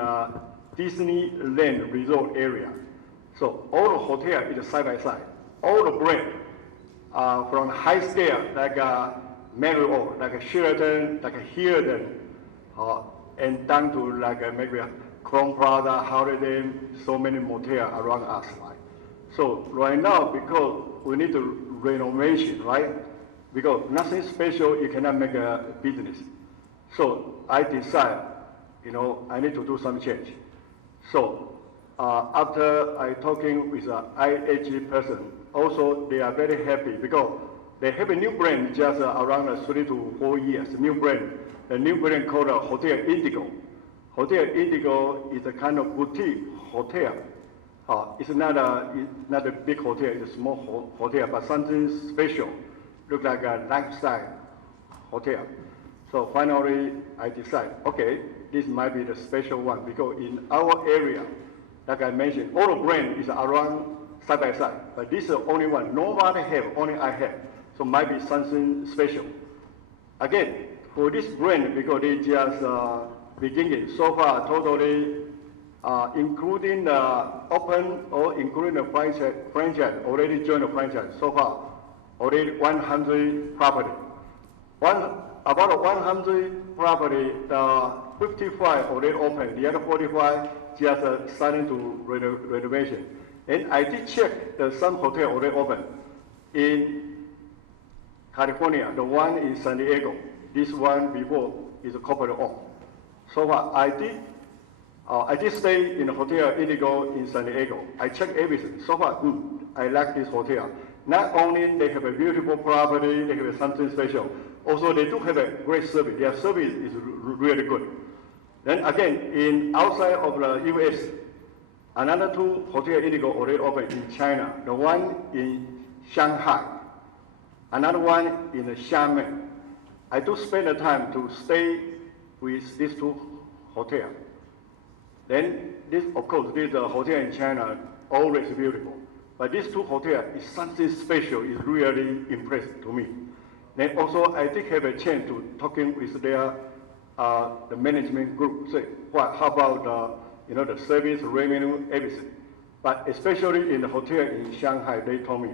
Disneyland Resort area, so all the hotel is side by side. All the brand from high scale like Marriott, like Sheraton, like Hilton, and down to like maybe Crown Plaza, Holiday, so many motel around us, right? So right now, because we need to renovation, right? Because nothing special, you cannot make a business. So I decide, I need to do some change. So after I talking with an IHG person, also they are very happy because they have a new brand just around 3 to 4 years, new brand. A new brand called Hotel Indigo. Hotel Indigo is a kind of boutique hotel. It's not a big hotel, it's a small hotel, but something special. Look like a lifestyle hotel. So finally, I decide, okay, this might be the special one because in our area, like I mentioned, all the brand is around side by side, but this is the only one. Nobody have, only I have. So might be something special. Again, for this brand, because they just beginning so far totally, including the open or including the franchise, already joined the franchise so far. Already 100 property. About 100 property, 55 already open. The other 45 just starting to renovation. And I did check some hotel already open in California. The one in San Diego. This one before is a corporate owned. So I did stay in the Hotel Indigo in San Diego. I checked everything. So far, I like this hotel. Not only they have a beautiful property, they have something special. Also, they do have a great service. Their service is really good. Then again, in outside of the U.S., another 2 Hotel Indigo already open in China. The one in Shanghai, another one in Xiamen. I do spend the time to stay with these 2 hotels. Then this, of course, this hotel in China always beautiful. But these 2 hotels is something special, is really impressive to me. Then also I did have a chance to talking with their the management group. Say, how about the service, revenue, everything. But especially in the hotel in Shanghai, they told me,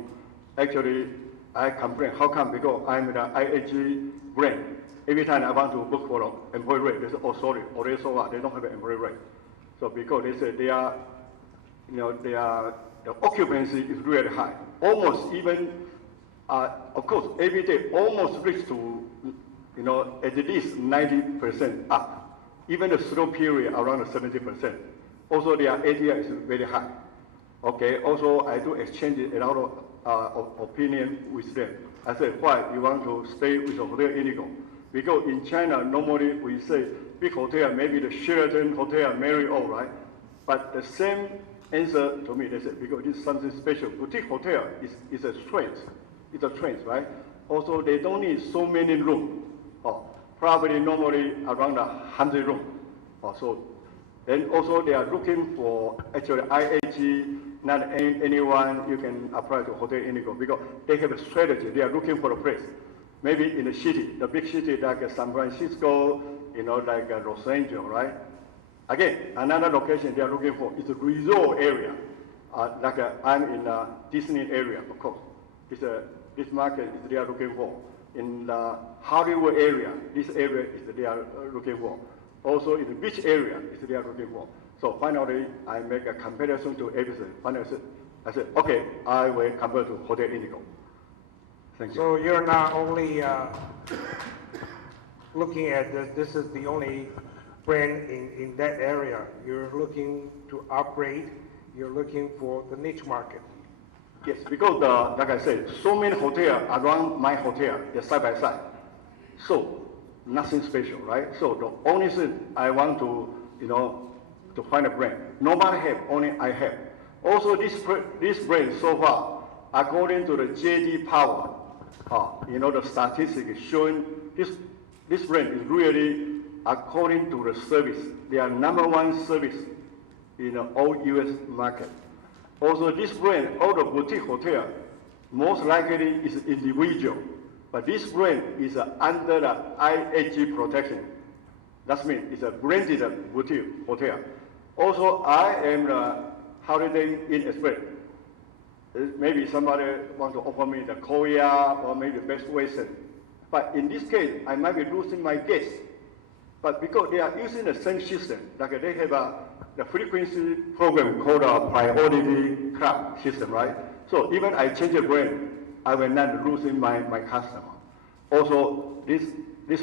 actually I complain. How come? Because I'm the IHG brand. Every time I want to book for the employee rate, they say, oh sorry, already so far, they don't have an employee rate. So because they say they are, the occupancy is really high. Almost even, of course, every day almost reach to, at least 90% up. Even the slow period around 70%. Also, their ADR is very high. Okay. Also, I do exchange a lot of opinion with them. I said, why you want to stay with the Hotel Indigo? Because in China, normally we say big hotel, maybe the Sheraton Hotel, Marriott, right? But the same answer to me, they said, because this is something special. Boutique hotel is a trend. It's a trend, right? Also, they don't need so many rooms. Probably normally around 100 rooms. So then also they are looking for actually IHG, not anyone you can apply to Hotel Indigo because they have a strategy. They are looking for a place. Maybe in the city, the big city like San Francisco, like Los Angeles, right? Again, another location they are looking for is a resort area. Like I'm in Disney area, of course. This market is they are looking for. In the Hollywood area, this area is they are looking for. Also in the beach area is they are looking for. So finally, I make a comparison to everything. Finally, I said, okay, I will convert to Hotel Indigo. Thank you. So you're not only looking at this is the only brand in that area. You're looking to upgrade. You're looking for the niche market. Yes, because like I said, so many hotels around my hotel, they're side by side. So nothing special, right? So the only thing I want to, to find a brand. Nobody have, only I have. Also, this brand so far, according to the JD Power, the statistics showing this brand is really according to the service. They are #1 service in the all U.S. market. Also, this brand, all the boutique hotel, most likely is individual, but this brand is under the IHG protection. That means it's a branded boutique hotel. Also, I am the Holiday Inn Express. Maybe somebody want to offer me the Korea or maybe Best Western. But in this case, I might be losing my guests. But because they are using the same system, like they have the frequency program called a priority club system, right? So even I change the brand, I will not losing my customer. Also, this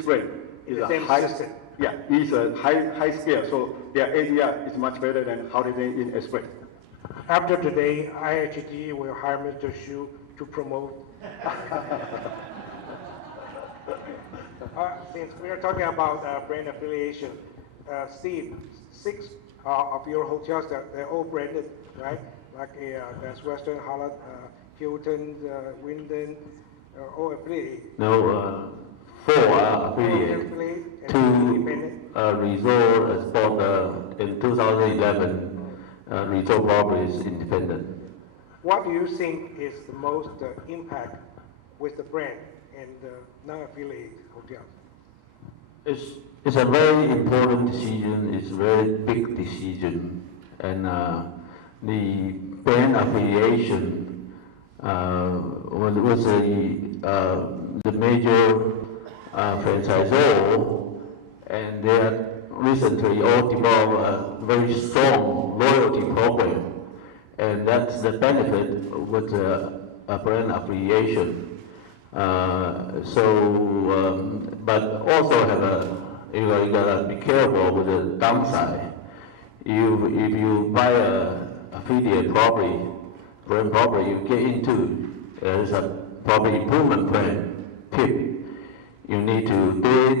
brand is The a same high system. Yeah, it's a high scale, so their ADR is much better than Holiday Inn Express. After today, IHG will hire Mr. Xu to promote. Since we are talking about brand affiliation, Steve, 6 of your hotels, they're all branded, right? Like Best Western, Hilton, Wyndham, all affiliated. No, 4 are affiliated. Affiliate 2 and independent. resort bought in 2011. Resort property is independent. What do you think is the most impact with the brand and non-affiliated hotels? It's a very important decision. It's a very big decision, and the brand affiliation was the major franchisor, and they have recently all developed a very strong loyalty program, and that's the benefit with a brand affiliation. But also you gotta be careful with the downside. If you buy a affiliate property, brand property, you get into there's a property improvement plan tip. You need to do it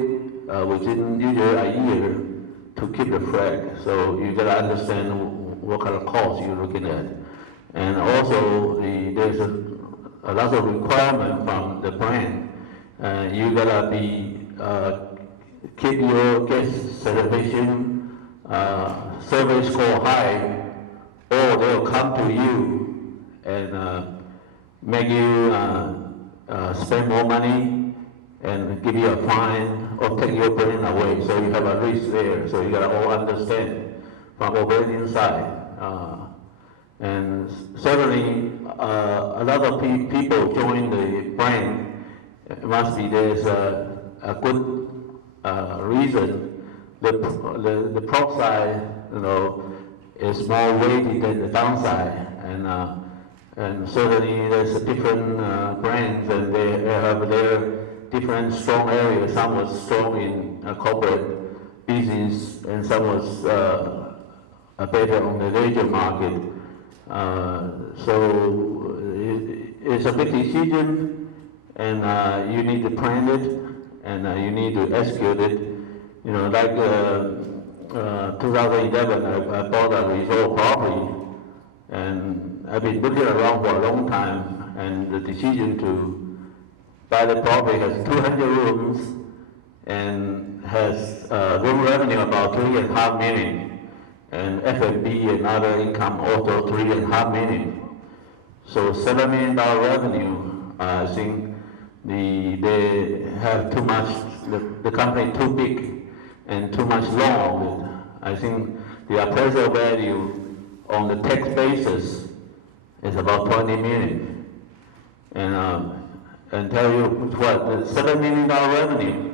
within usually a year to keep the flag. So you gotta understand what kind of cost you're looking at, and also there's a lot of requirement from the brand. You gotta keep your guest satisfaction survey score high, or they'll come to you and make you spend more money and give you a fine or take your brand away. So you have a risk there. So you gotta all understand from operating side. And certainly, a lot of people join the brand. It must be there's a good reason. The prop side, is more weighty than the downside, and certainly there's a different brands, and they have their different strong areas. Some was strong in corporate business, and some was better on the leisure market. So it's a big decision, and you need to plan it, and you need to execute it. Like 2011, I bought a resort property, and I've been looking around for a long time, and the decision to buy the property has 200 rooms and has room revenue about $3.5 million, and F&B and other income also $3.5 million. So $7 million revenue. I think they have too much. The company too big and too much loan. I think the appraisal value on the tax basis is about $20 million. And tell you what, the $7 million revenue,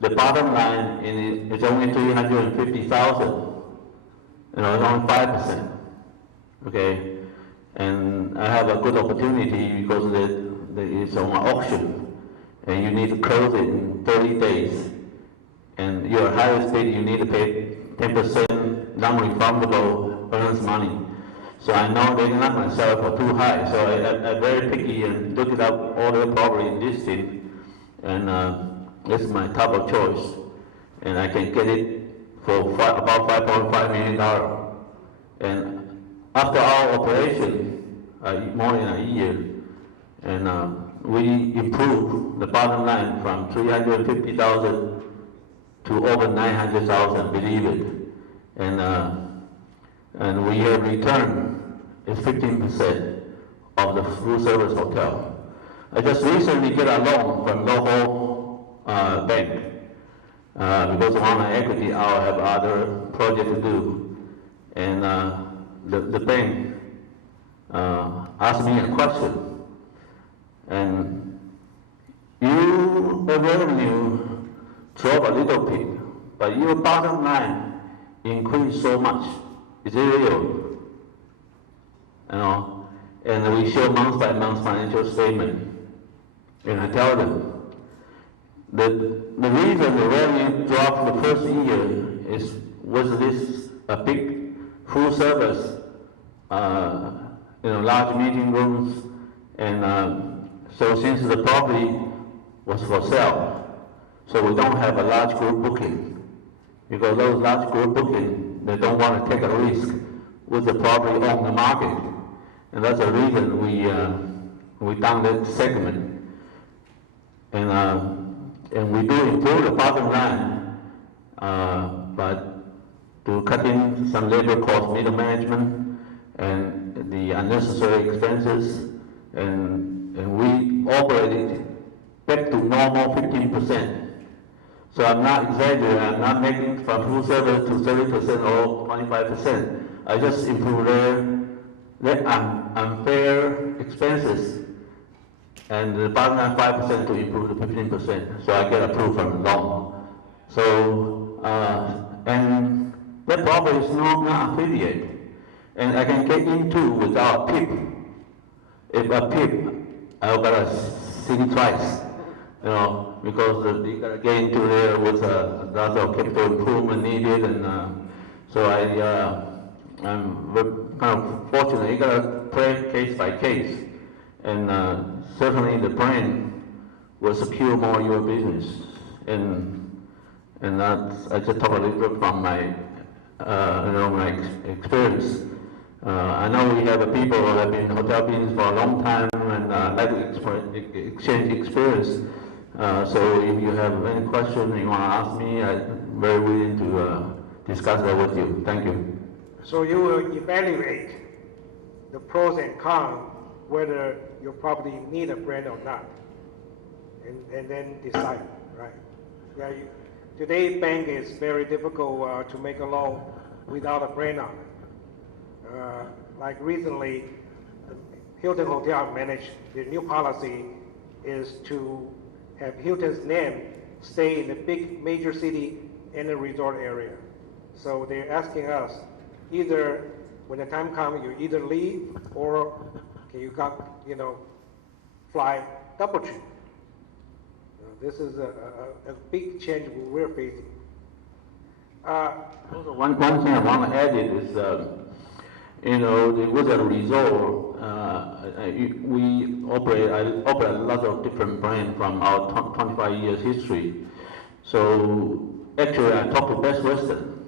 the bottom line is only $350,000. It's only 5%. Okay, and I have a good opportunity because it's on auction, and you need to close it in 30 days. And your highest bid, you need to pay 10% non-refundable earnings money. So I know they're not going to sell it for too high. So I'm very picky and look it up all the property listed, and this is my top of choice, and I can get it for about $5.5 million. And after our operation, more than a year, and we improved the bottom line from 350,000 to over 900,000, believe it. And we have returned is 15% of the full service hotel. I just recently get a loan from local bank because of my equity, I'll have other projects to do. And the bank asked me a question, and you, the revenue drop a little bit, but your bottom line increased so much. Is it real? You know, and we show month by month financial statement, and I tell them the reason the revenue dropped the first year was this a big full service, large meeting rooms, and so since the property was for sale, so we don't have a large group booking, because those large group booking, they don't want to take a risk with the property on the market, and that's the reason we done that segment, and we do improve the bottom line, but to cut in some labor costs, middle management, and the unnecessary expenses, and we operated back to normal 15%. So I'm not exaggerating, I'm not making from full service to 30% or 25%. I just improve their unfair expenses, and the bottom line 5% to improve the 15%. So I get approved from the loan. So, and that property is not affiliate. And I can get into without a PIP. If a PIP, I've got to sing twice, because you got to get into there with a lot of capital improvement needed, and so I'm kind of fortunate. You got to play case by case, and certainly the brand will secure more your business, and that's, I just talk a little bit from my my experience. I know we have people who have been in hotel business for a long time and like to exchange experience. So if you have any questions you want to ask me, I'm very willing to discuss that with you. Thank you. So you will evaluate the pros and cons, whether your property need a brand or not, and then decide, right? Yeah. Today, bank is very difficult to make a loan without a brand on it. Like recently, Hilton Hotel managed, the new policy is to have Hilton's name stay in the big major city and the resort area. So they're asking us, either when the time comes, you either leave or can you fly double trip. This is a big change we're facing. Also, one thing I want to add is, with a resort, I operate a lot of different brands from our 25 years history. So actually, I talked to Best Western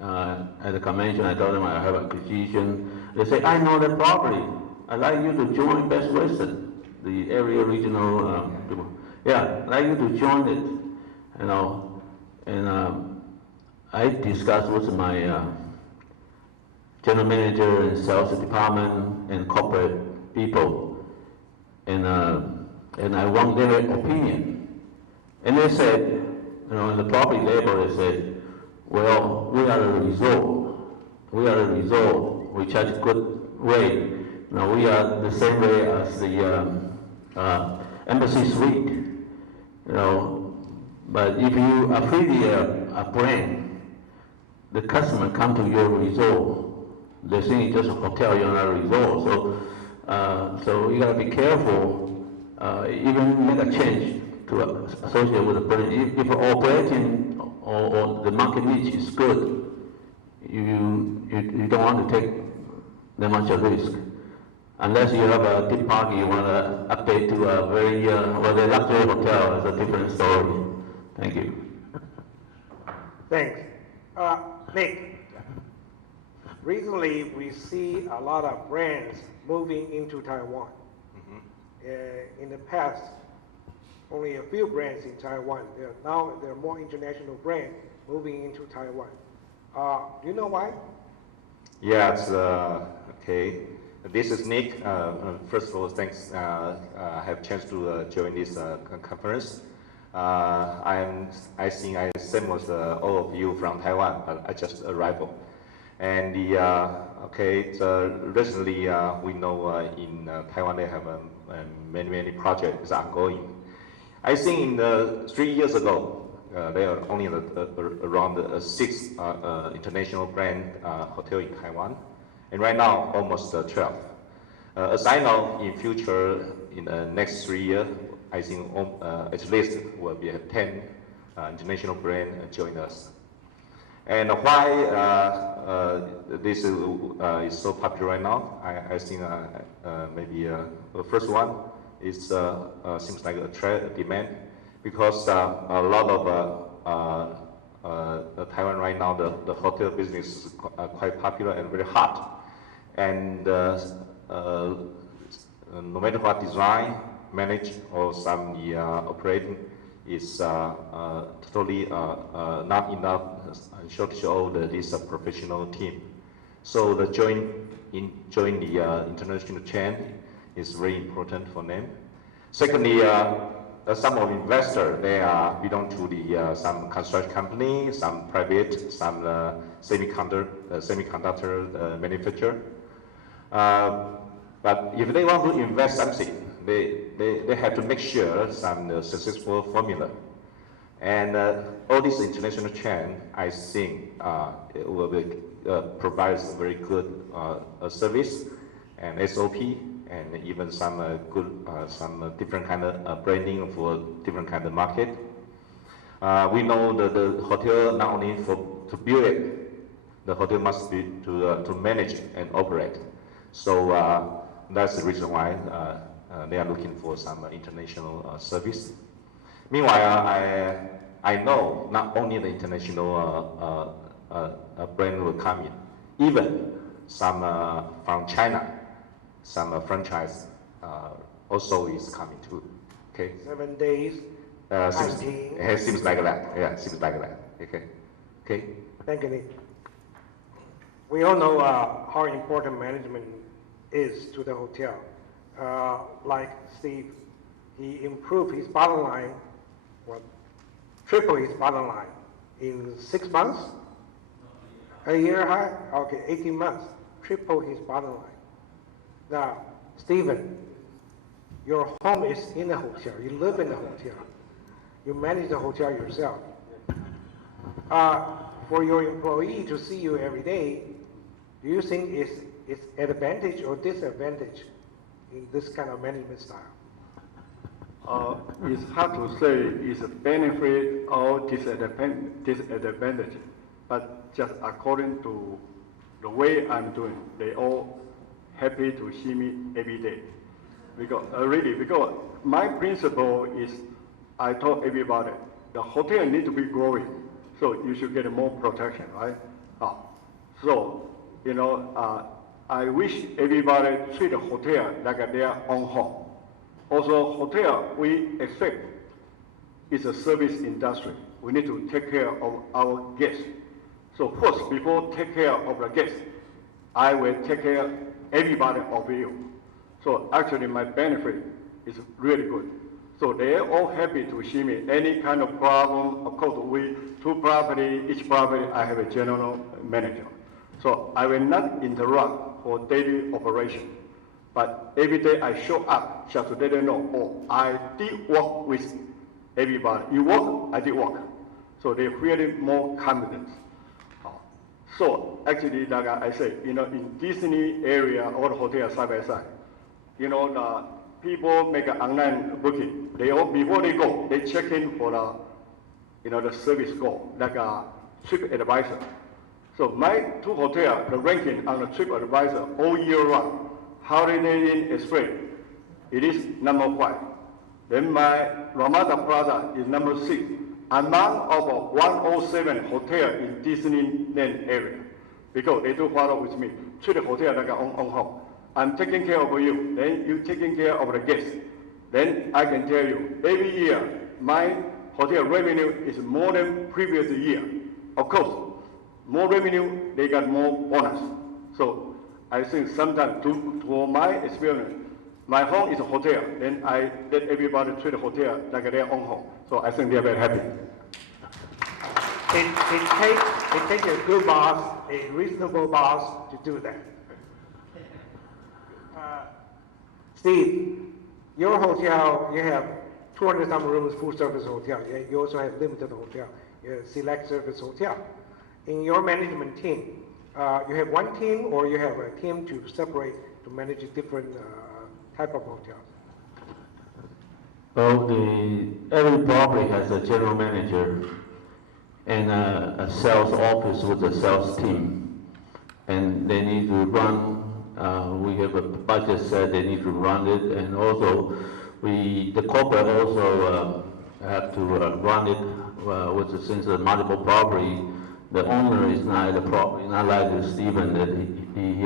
at the convention. I told them I have a acquisition. They say, I know that property. I'd like you to join Best Western, the area regional people. Yeah, I'd like you to join it, and I discussed with my general manager and sales department and corporate people, and I want their opinion. And they said, in the property label, they said, well, we are a resort. We charge good rate. We are the same way as the Embassy Suite. But if you affiliate a brand, the customer come to your resort, they think it's just a hotel, you're not a resort. So you gotta be careful even make a change to associate with the brand. If operating or the market reach is good, you don't want to take that much of risk. Unless you have a deep pocket, you want to update to a very well, a luxury hotel is a different story. Thank you. Thanks. Nick, recently we see a lot of brands moving into Taiwan. In the past, only a few brands in Taiwan. Now there are more international brands moving into Taiwan. Do you know why? Yes, okay. This is Nick. First of all, thanks. I have a chance to join this conference. I think I same as all of you from Taiwan, but I just arrived. And recently we know in Taiwan they have many projects ongoing. I think in 3 years ago there are only around 6 international brand hotel in Taiwan, and right now almost 12. As I know, in future in the next 3 years, I think at least will be 10 international brand join us. And why this is so popular right now? I think maybe the first one is seems like a demand, because a lot of Taiwan right now the hotel business is quite popular and very hot, and no matter what design, manage or some operating is totally not enough. Shortage of this professional team. So the join the international chain is very important for them. Secondly, some of investors they belong to the some construction company, some private, some semiconductor manufacturer. But if they want to invest something, they have to make sure some successful formula. And all this international chain, I think, it will be, provides very good service and SOP, and even some good, some different kind of branding for different kind of market. We know that the hotel not only to build it, the hotel must be to manage and operate. So that's the reason why they are looking for some international service. Meanwhile, I know not only the international brand will come in, even some from China, some franchise also is coming too. Okay. 7 days. Seems like that. Yeah, seems like that. Okay. Okay. Thank you, Nick. We all know how important management is to the hotel. Like Steve, he improved his bottom line, triple his bottom line in 6 months, a year high, okay, 18 months, triple his bottom line. Now, Stephen, your home is in a hotel, you live in a hotel, you manage the hotel yourself. For your employee to see you every day, do you think it's advantage or disadvantage in this kind of management style? It's hard to say it's a benefit or disadvantage, but just according to the way I'm doing, they all happy to see me every day. Because my principle is, I told everybody, the hotel need to be growing, so you should get more protection, right? So, you know, I wish everybody treat the hotel like their own home. Also, hotel, we expect it's a service industry. We need to take care of our guests. So first, before take care of the guests, I will take care of everybody of you. So actually my benefit is really good. So they're all happy to see me. Any kind of problem, of course, each property, I have a general manager. So I will not interrupt for daily operation. But every day I show up just to let them know, oh, I did work with everybody. You work, I did work. So they feel more confidence. So actually, like I said, you know, in Disney area, all the hotels side by side, you know, people make an online booking. Before they go, they check in for the service score, like a TripAdvisor. So my two hotels, the ranking on the TripAdvisor all year round, Holiday Inn Express, it is number 5. Then my Ramada Plaza is number 6, among of 107 hotels in Disneyland area. Because they do follow with me, treat the hotel like on home. I'm taking care of you, then you taking care of the guests. Then I can tell you, every year, my hotel revenue is more than previous year. Of course, more revenue, they got more bonus. So I think sometimes, to my experience, my home is a hotel, then I let everybody treat the hotel like their own home. So I think they are very happy. It takes a good boss, a reasonable boss to do that. Steve, your hotel, you have 200-some rooms, full service hotel. You also have limited hotel, select service hotel. In your management team, you have one team or you have a team to separate to manage different type of hotels? Well, every property has a general manager and a sales office with a sales team, and they need to run. We have a budget set; they need to run it, and also the corporate also have to run it. Since the multiple property, the owner is not the property, not like Stephen that he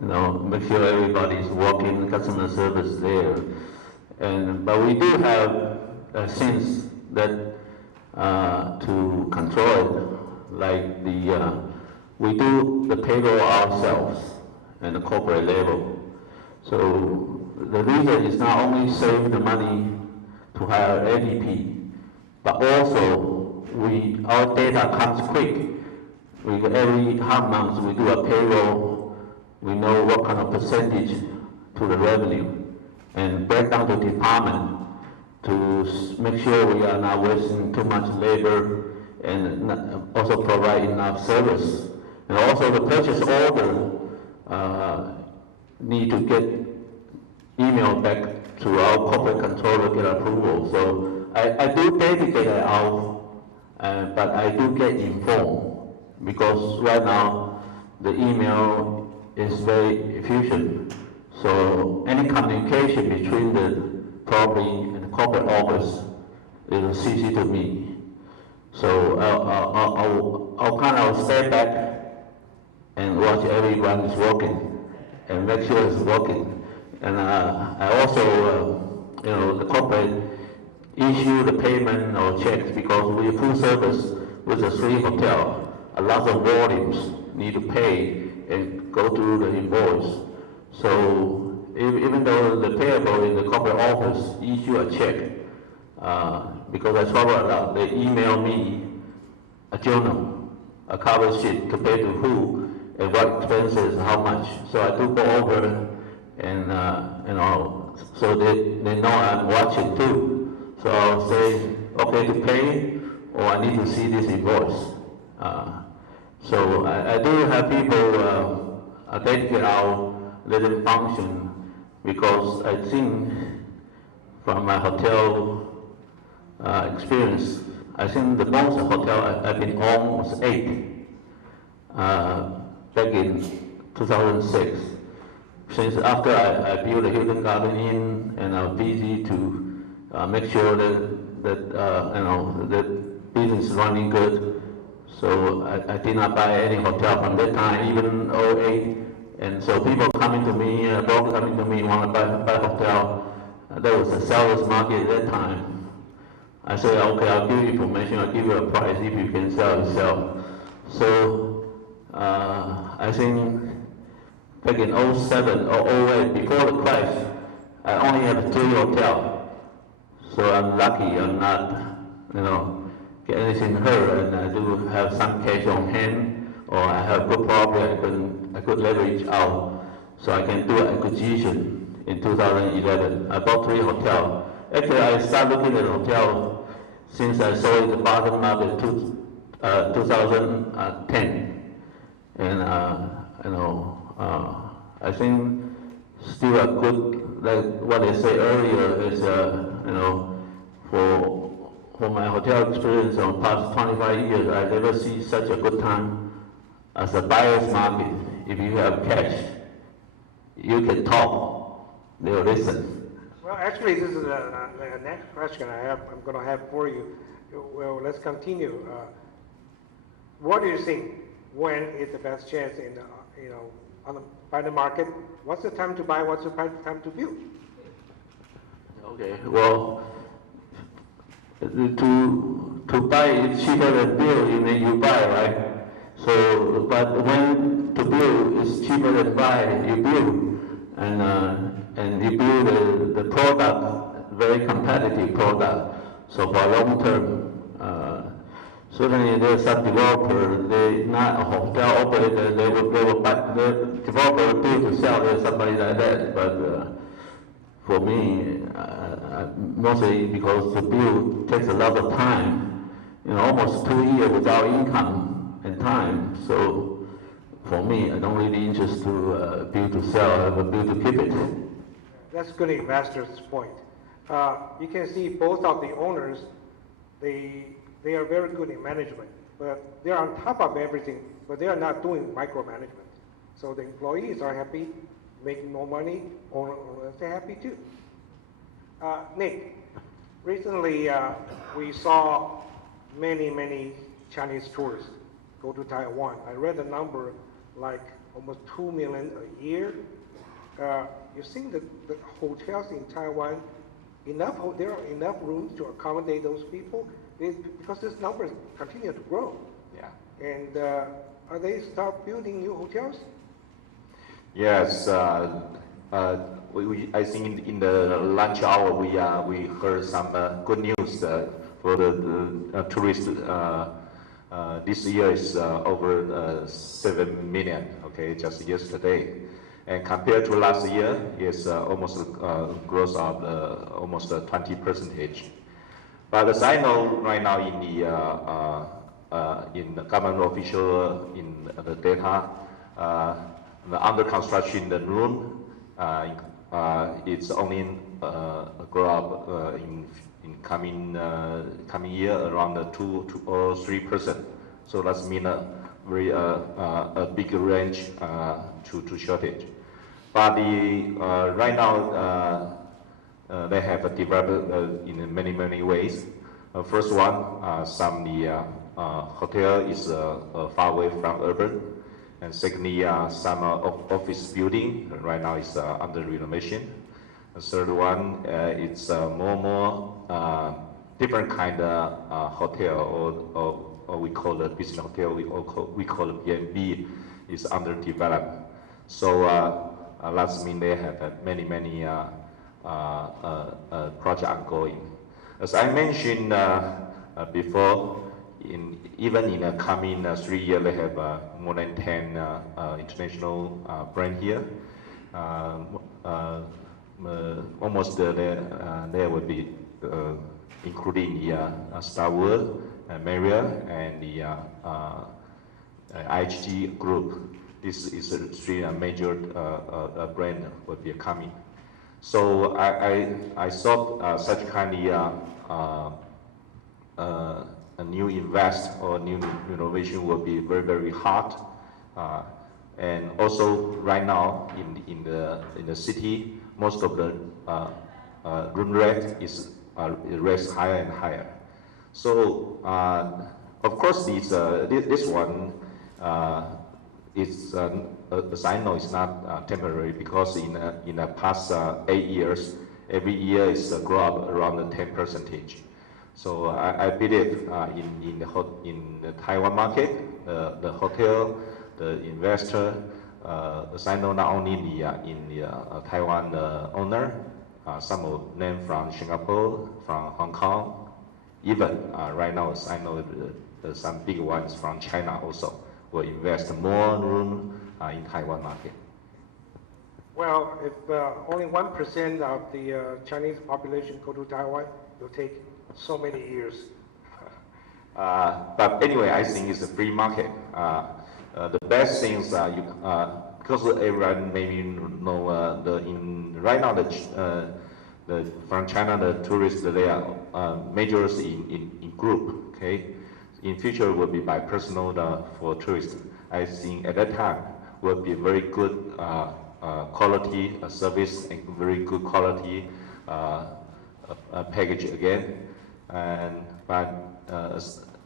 make sure everybody is working, customer service there. But we do have things that to control it, like we do the payroll ourselves and the corporate level. So the reason is not only save the money to hire ADP, but also our data comes quick. Every half month we do a payroll. We know what kind of percentage to the revenue, and break down the department to make sure we are not wasting too much labor, and also provide enough service. And also the purchase order need to get email back to our corporate controller to get approval. So I do dedicate it out, but I do get informed, because right now the email is very efficient. So any communication between the property and the corporate office is CC to me. So I'll kind of step back and watch everyone is working and make sure it's working. And I also, the corporate issue the payment or checks, because we full service with the 3 hotel. A lot of volumes need to pay and go through the invoice. So even though the payable in the corporate office issue a check, because I travel a lot, they email me a journal, a cover sheet to pay to who and what expenses, how much. So I do go over and so they know I'm watching too. So I'll say, okay to pay, or I need to see this invoice. So I do have people dedicate our little function, because I think from my hotel experience, I think the most hotel I've been on was 8 back in 2006. Since after I built a Hilton Garden Inn, and I was busy to make sure that that business is running good. So I did not buy any hotel from that time, even 08. And so people coming to me, brokers coming to me, want to buy hotel. There was a seller's market at that time. I said, okay, I'll give you information, I'll give you a price if you can sell, yourself. So I think back in 07 or 08, before the crash, I only have 3 hotels. So I'm lucky I'm not, get anything hurt, and I do have some cash on hand, or I have good property I could leverage out, so I can do an acquisition in 2011. I bought 3 hotels. Actually, I started looking at hotel since I saw in the bottom market 2010, and I think still a good, like what I said earlier, is, for my hotel experience on past 25 years, I never see such a good time as a buyer's market. If you have cash, you can talk, they'll listen. Well, actually, this is the next question I'm going to have for you. Well, let's continue. What do you think? When is the best chance in, by the market? What's the time to buy? What's the time to build? Okay, well, to buy is cheaper than build, you buy, right? So, but when to build is cheaper than buy, you build, and you build the product, very competitive product. So for long term, certainly there's some developer, they not a hotel operator, they will buy, the developer will build to sell to somebody like that, but for me, mostly because the build takes a lot of time, almost 2 years without income and time. So for me, I don't really interest to build to sell, but build to keep it. That's good investor's point. You can see both of the owners, they are very good in management, but they're on top of everything, but they are not doing micromanagement. So the employees are happy, making more money, owners are happy too. Nick, recently we saw many Chinese tourists go to Taiwan. I read the number like almost 2 million a year. You think that the hotels in Taiwan, there are enough rooms to accommodate those people? Because this number continue to grow. Yeah. And are they start building new hotels? Yes. I think in the lunch hour we heard some good news for the tourists. This year is over 7 million. Okay, just yesterday, and compared to last year, it's almost growth of almost 20%. But as I know right now in the government official in the data, the under construction the room it's only grow up in coming year around 2 or 3%. So that's mean a very a big range to shortage. But right now they have developed in many ways. First one, some hotel is far away from urban. And secondly, some office building right now is under renovation. The third one, it's more different kind of hotel, or we call it business hotel. We call it B&B is under development. So that's mean they have many projects ongoing. As I mentioned before, even in the coming 3 years, they have more than 10 international brands here. Almost there will be, including the Star Wars, Marriott, and the IHG group. This is three major brands will be coming. So I thought such kind of a new invest or new innovation will be very hard, and also right now in the city, most of the room rate is raised higher and higher. So of course this one is as I know it's not temporary, because in the past 8 years, every year is grow up around 10%. So I believe in the Taiwan market, the hotel, the investor, as I know not only in the Taiwan owner, some of them from Singapore, from Hong Kong, even right now as I know some big ones from China also will invest more room in Taiwan market. Well, if only 1% of the Chinese population go to Taiwan, it will take so many years. But anyway, I think it's a free market. The best things because everyone maybe know right now from China the tourists they are majors in group. Okay, in future will be by personal for tourists. I think at that time will be very good quality service and very good quality package again. But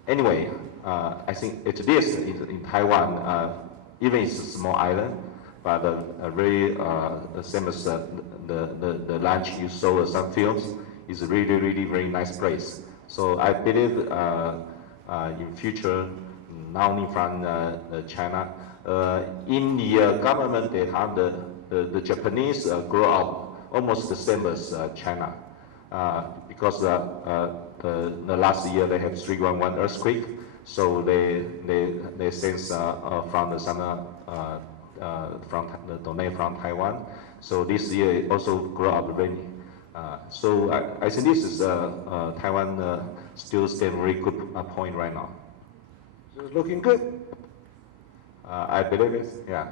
anyway, I think at least in Taiwan, even it's a small island, but very same as the lunch you saw some films is really very nice place. So I believe in future, not only from China, in the government they have the Japanese grow up almost the same as China, because the last year they have 311 earthquake, so they sense from the donate from Taiwan. So this year also grow up rainy. So I think this is Taiwan still stand very good point right now. So it's looking good. I believe it. Yeah.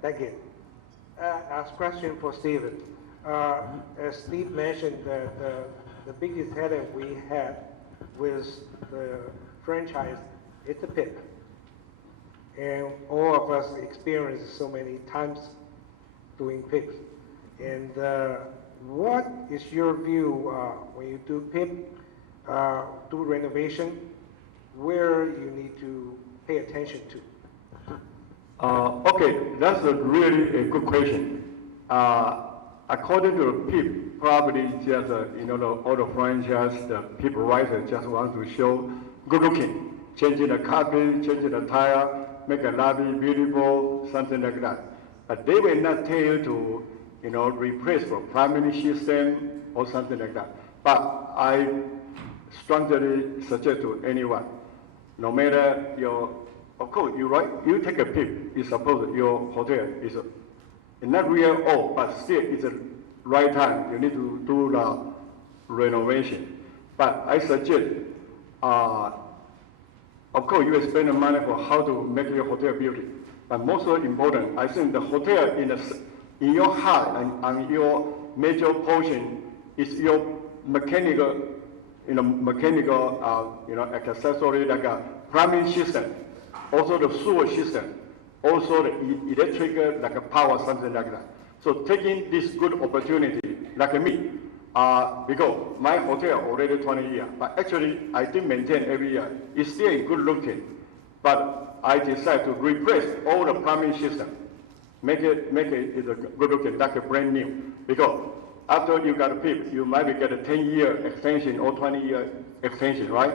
Thank you. Last question for Stephen. As Steve mentioned, the biggest headache we had with the franchise is the PIP. And all of us experienced so many times doing PIPs. And what is your view when you do PIP, do renovation, where you need to pay attention to? Okay, that's a really a good question. According to the PIP, probably just all the franchise, the PIP writer just want to show good looking, changing the carpet, changing the tire, make a lobby beautiful, something like that. But they will not tell you to, replace the primary system or something like that. But I strongly suggest to anyone, no matter of course, you take a PIP, you suppose your hotel is not real old, but still it's the right time. You need to do the renovation. But I suggest, of course, you will spend the money for how to make your hotel beautiful. But most important, I think the hotel in your heart and on your major portion is your mechanical, accessory like a plumbing system, also the sewer system, also the electrical like a power, something like that. So taking this good opportunity, like me, because my hotel already 20 years, but actually I didn't maintain every year. It's still good looking, but I decided to replace all the plumbing system, make it good looking, like a brand new. Because after you got a PIP, you might get a 10-year extension or 20-year extension, right?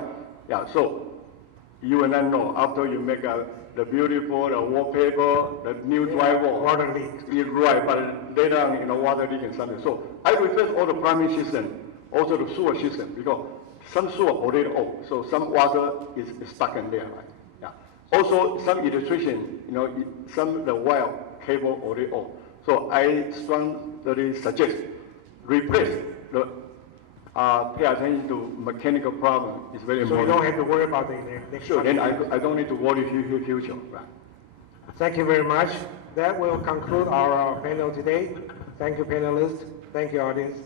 Yeah. So you will not know after you make the beautiful wallpaper, the new drywall. Water leak. You're right, but later on, water leak and something. So I replace all the plumbing system, also the sewer system, because some sewer already old, so some water is stuck in there, right? Yeah. Also, some electrician, some the wire cable already old. So I strongly suggest replace the. Pay attention to mechanical problem is very important. So you don't have to worry about the next Sure, time. then I don't need to worry in future. Right. Thank you very much. That will conclude our panel today. Thank you, panelists. Thank you, audience.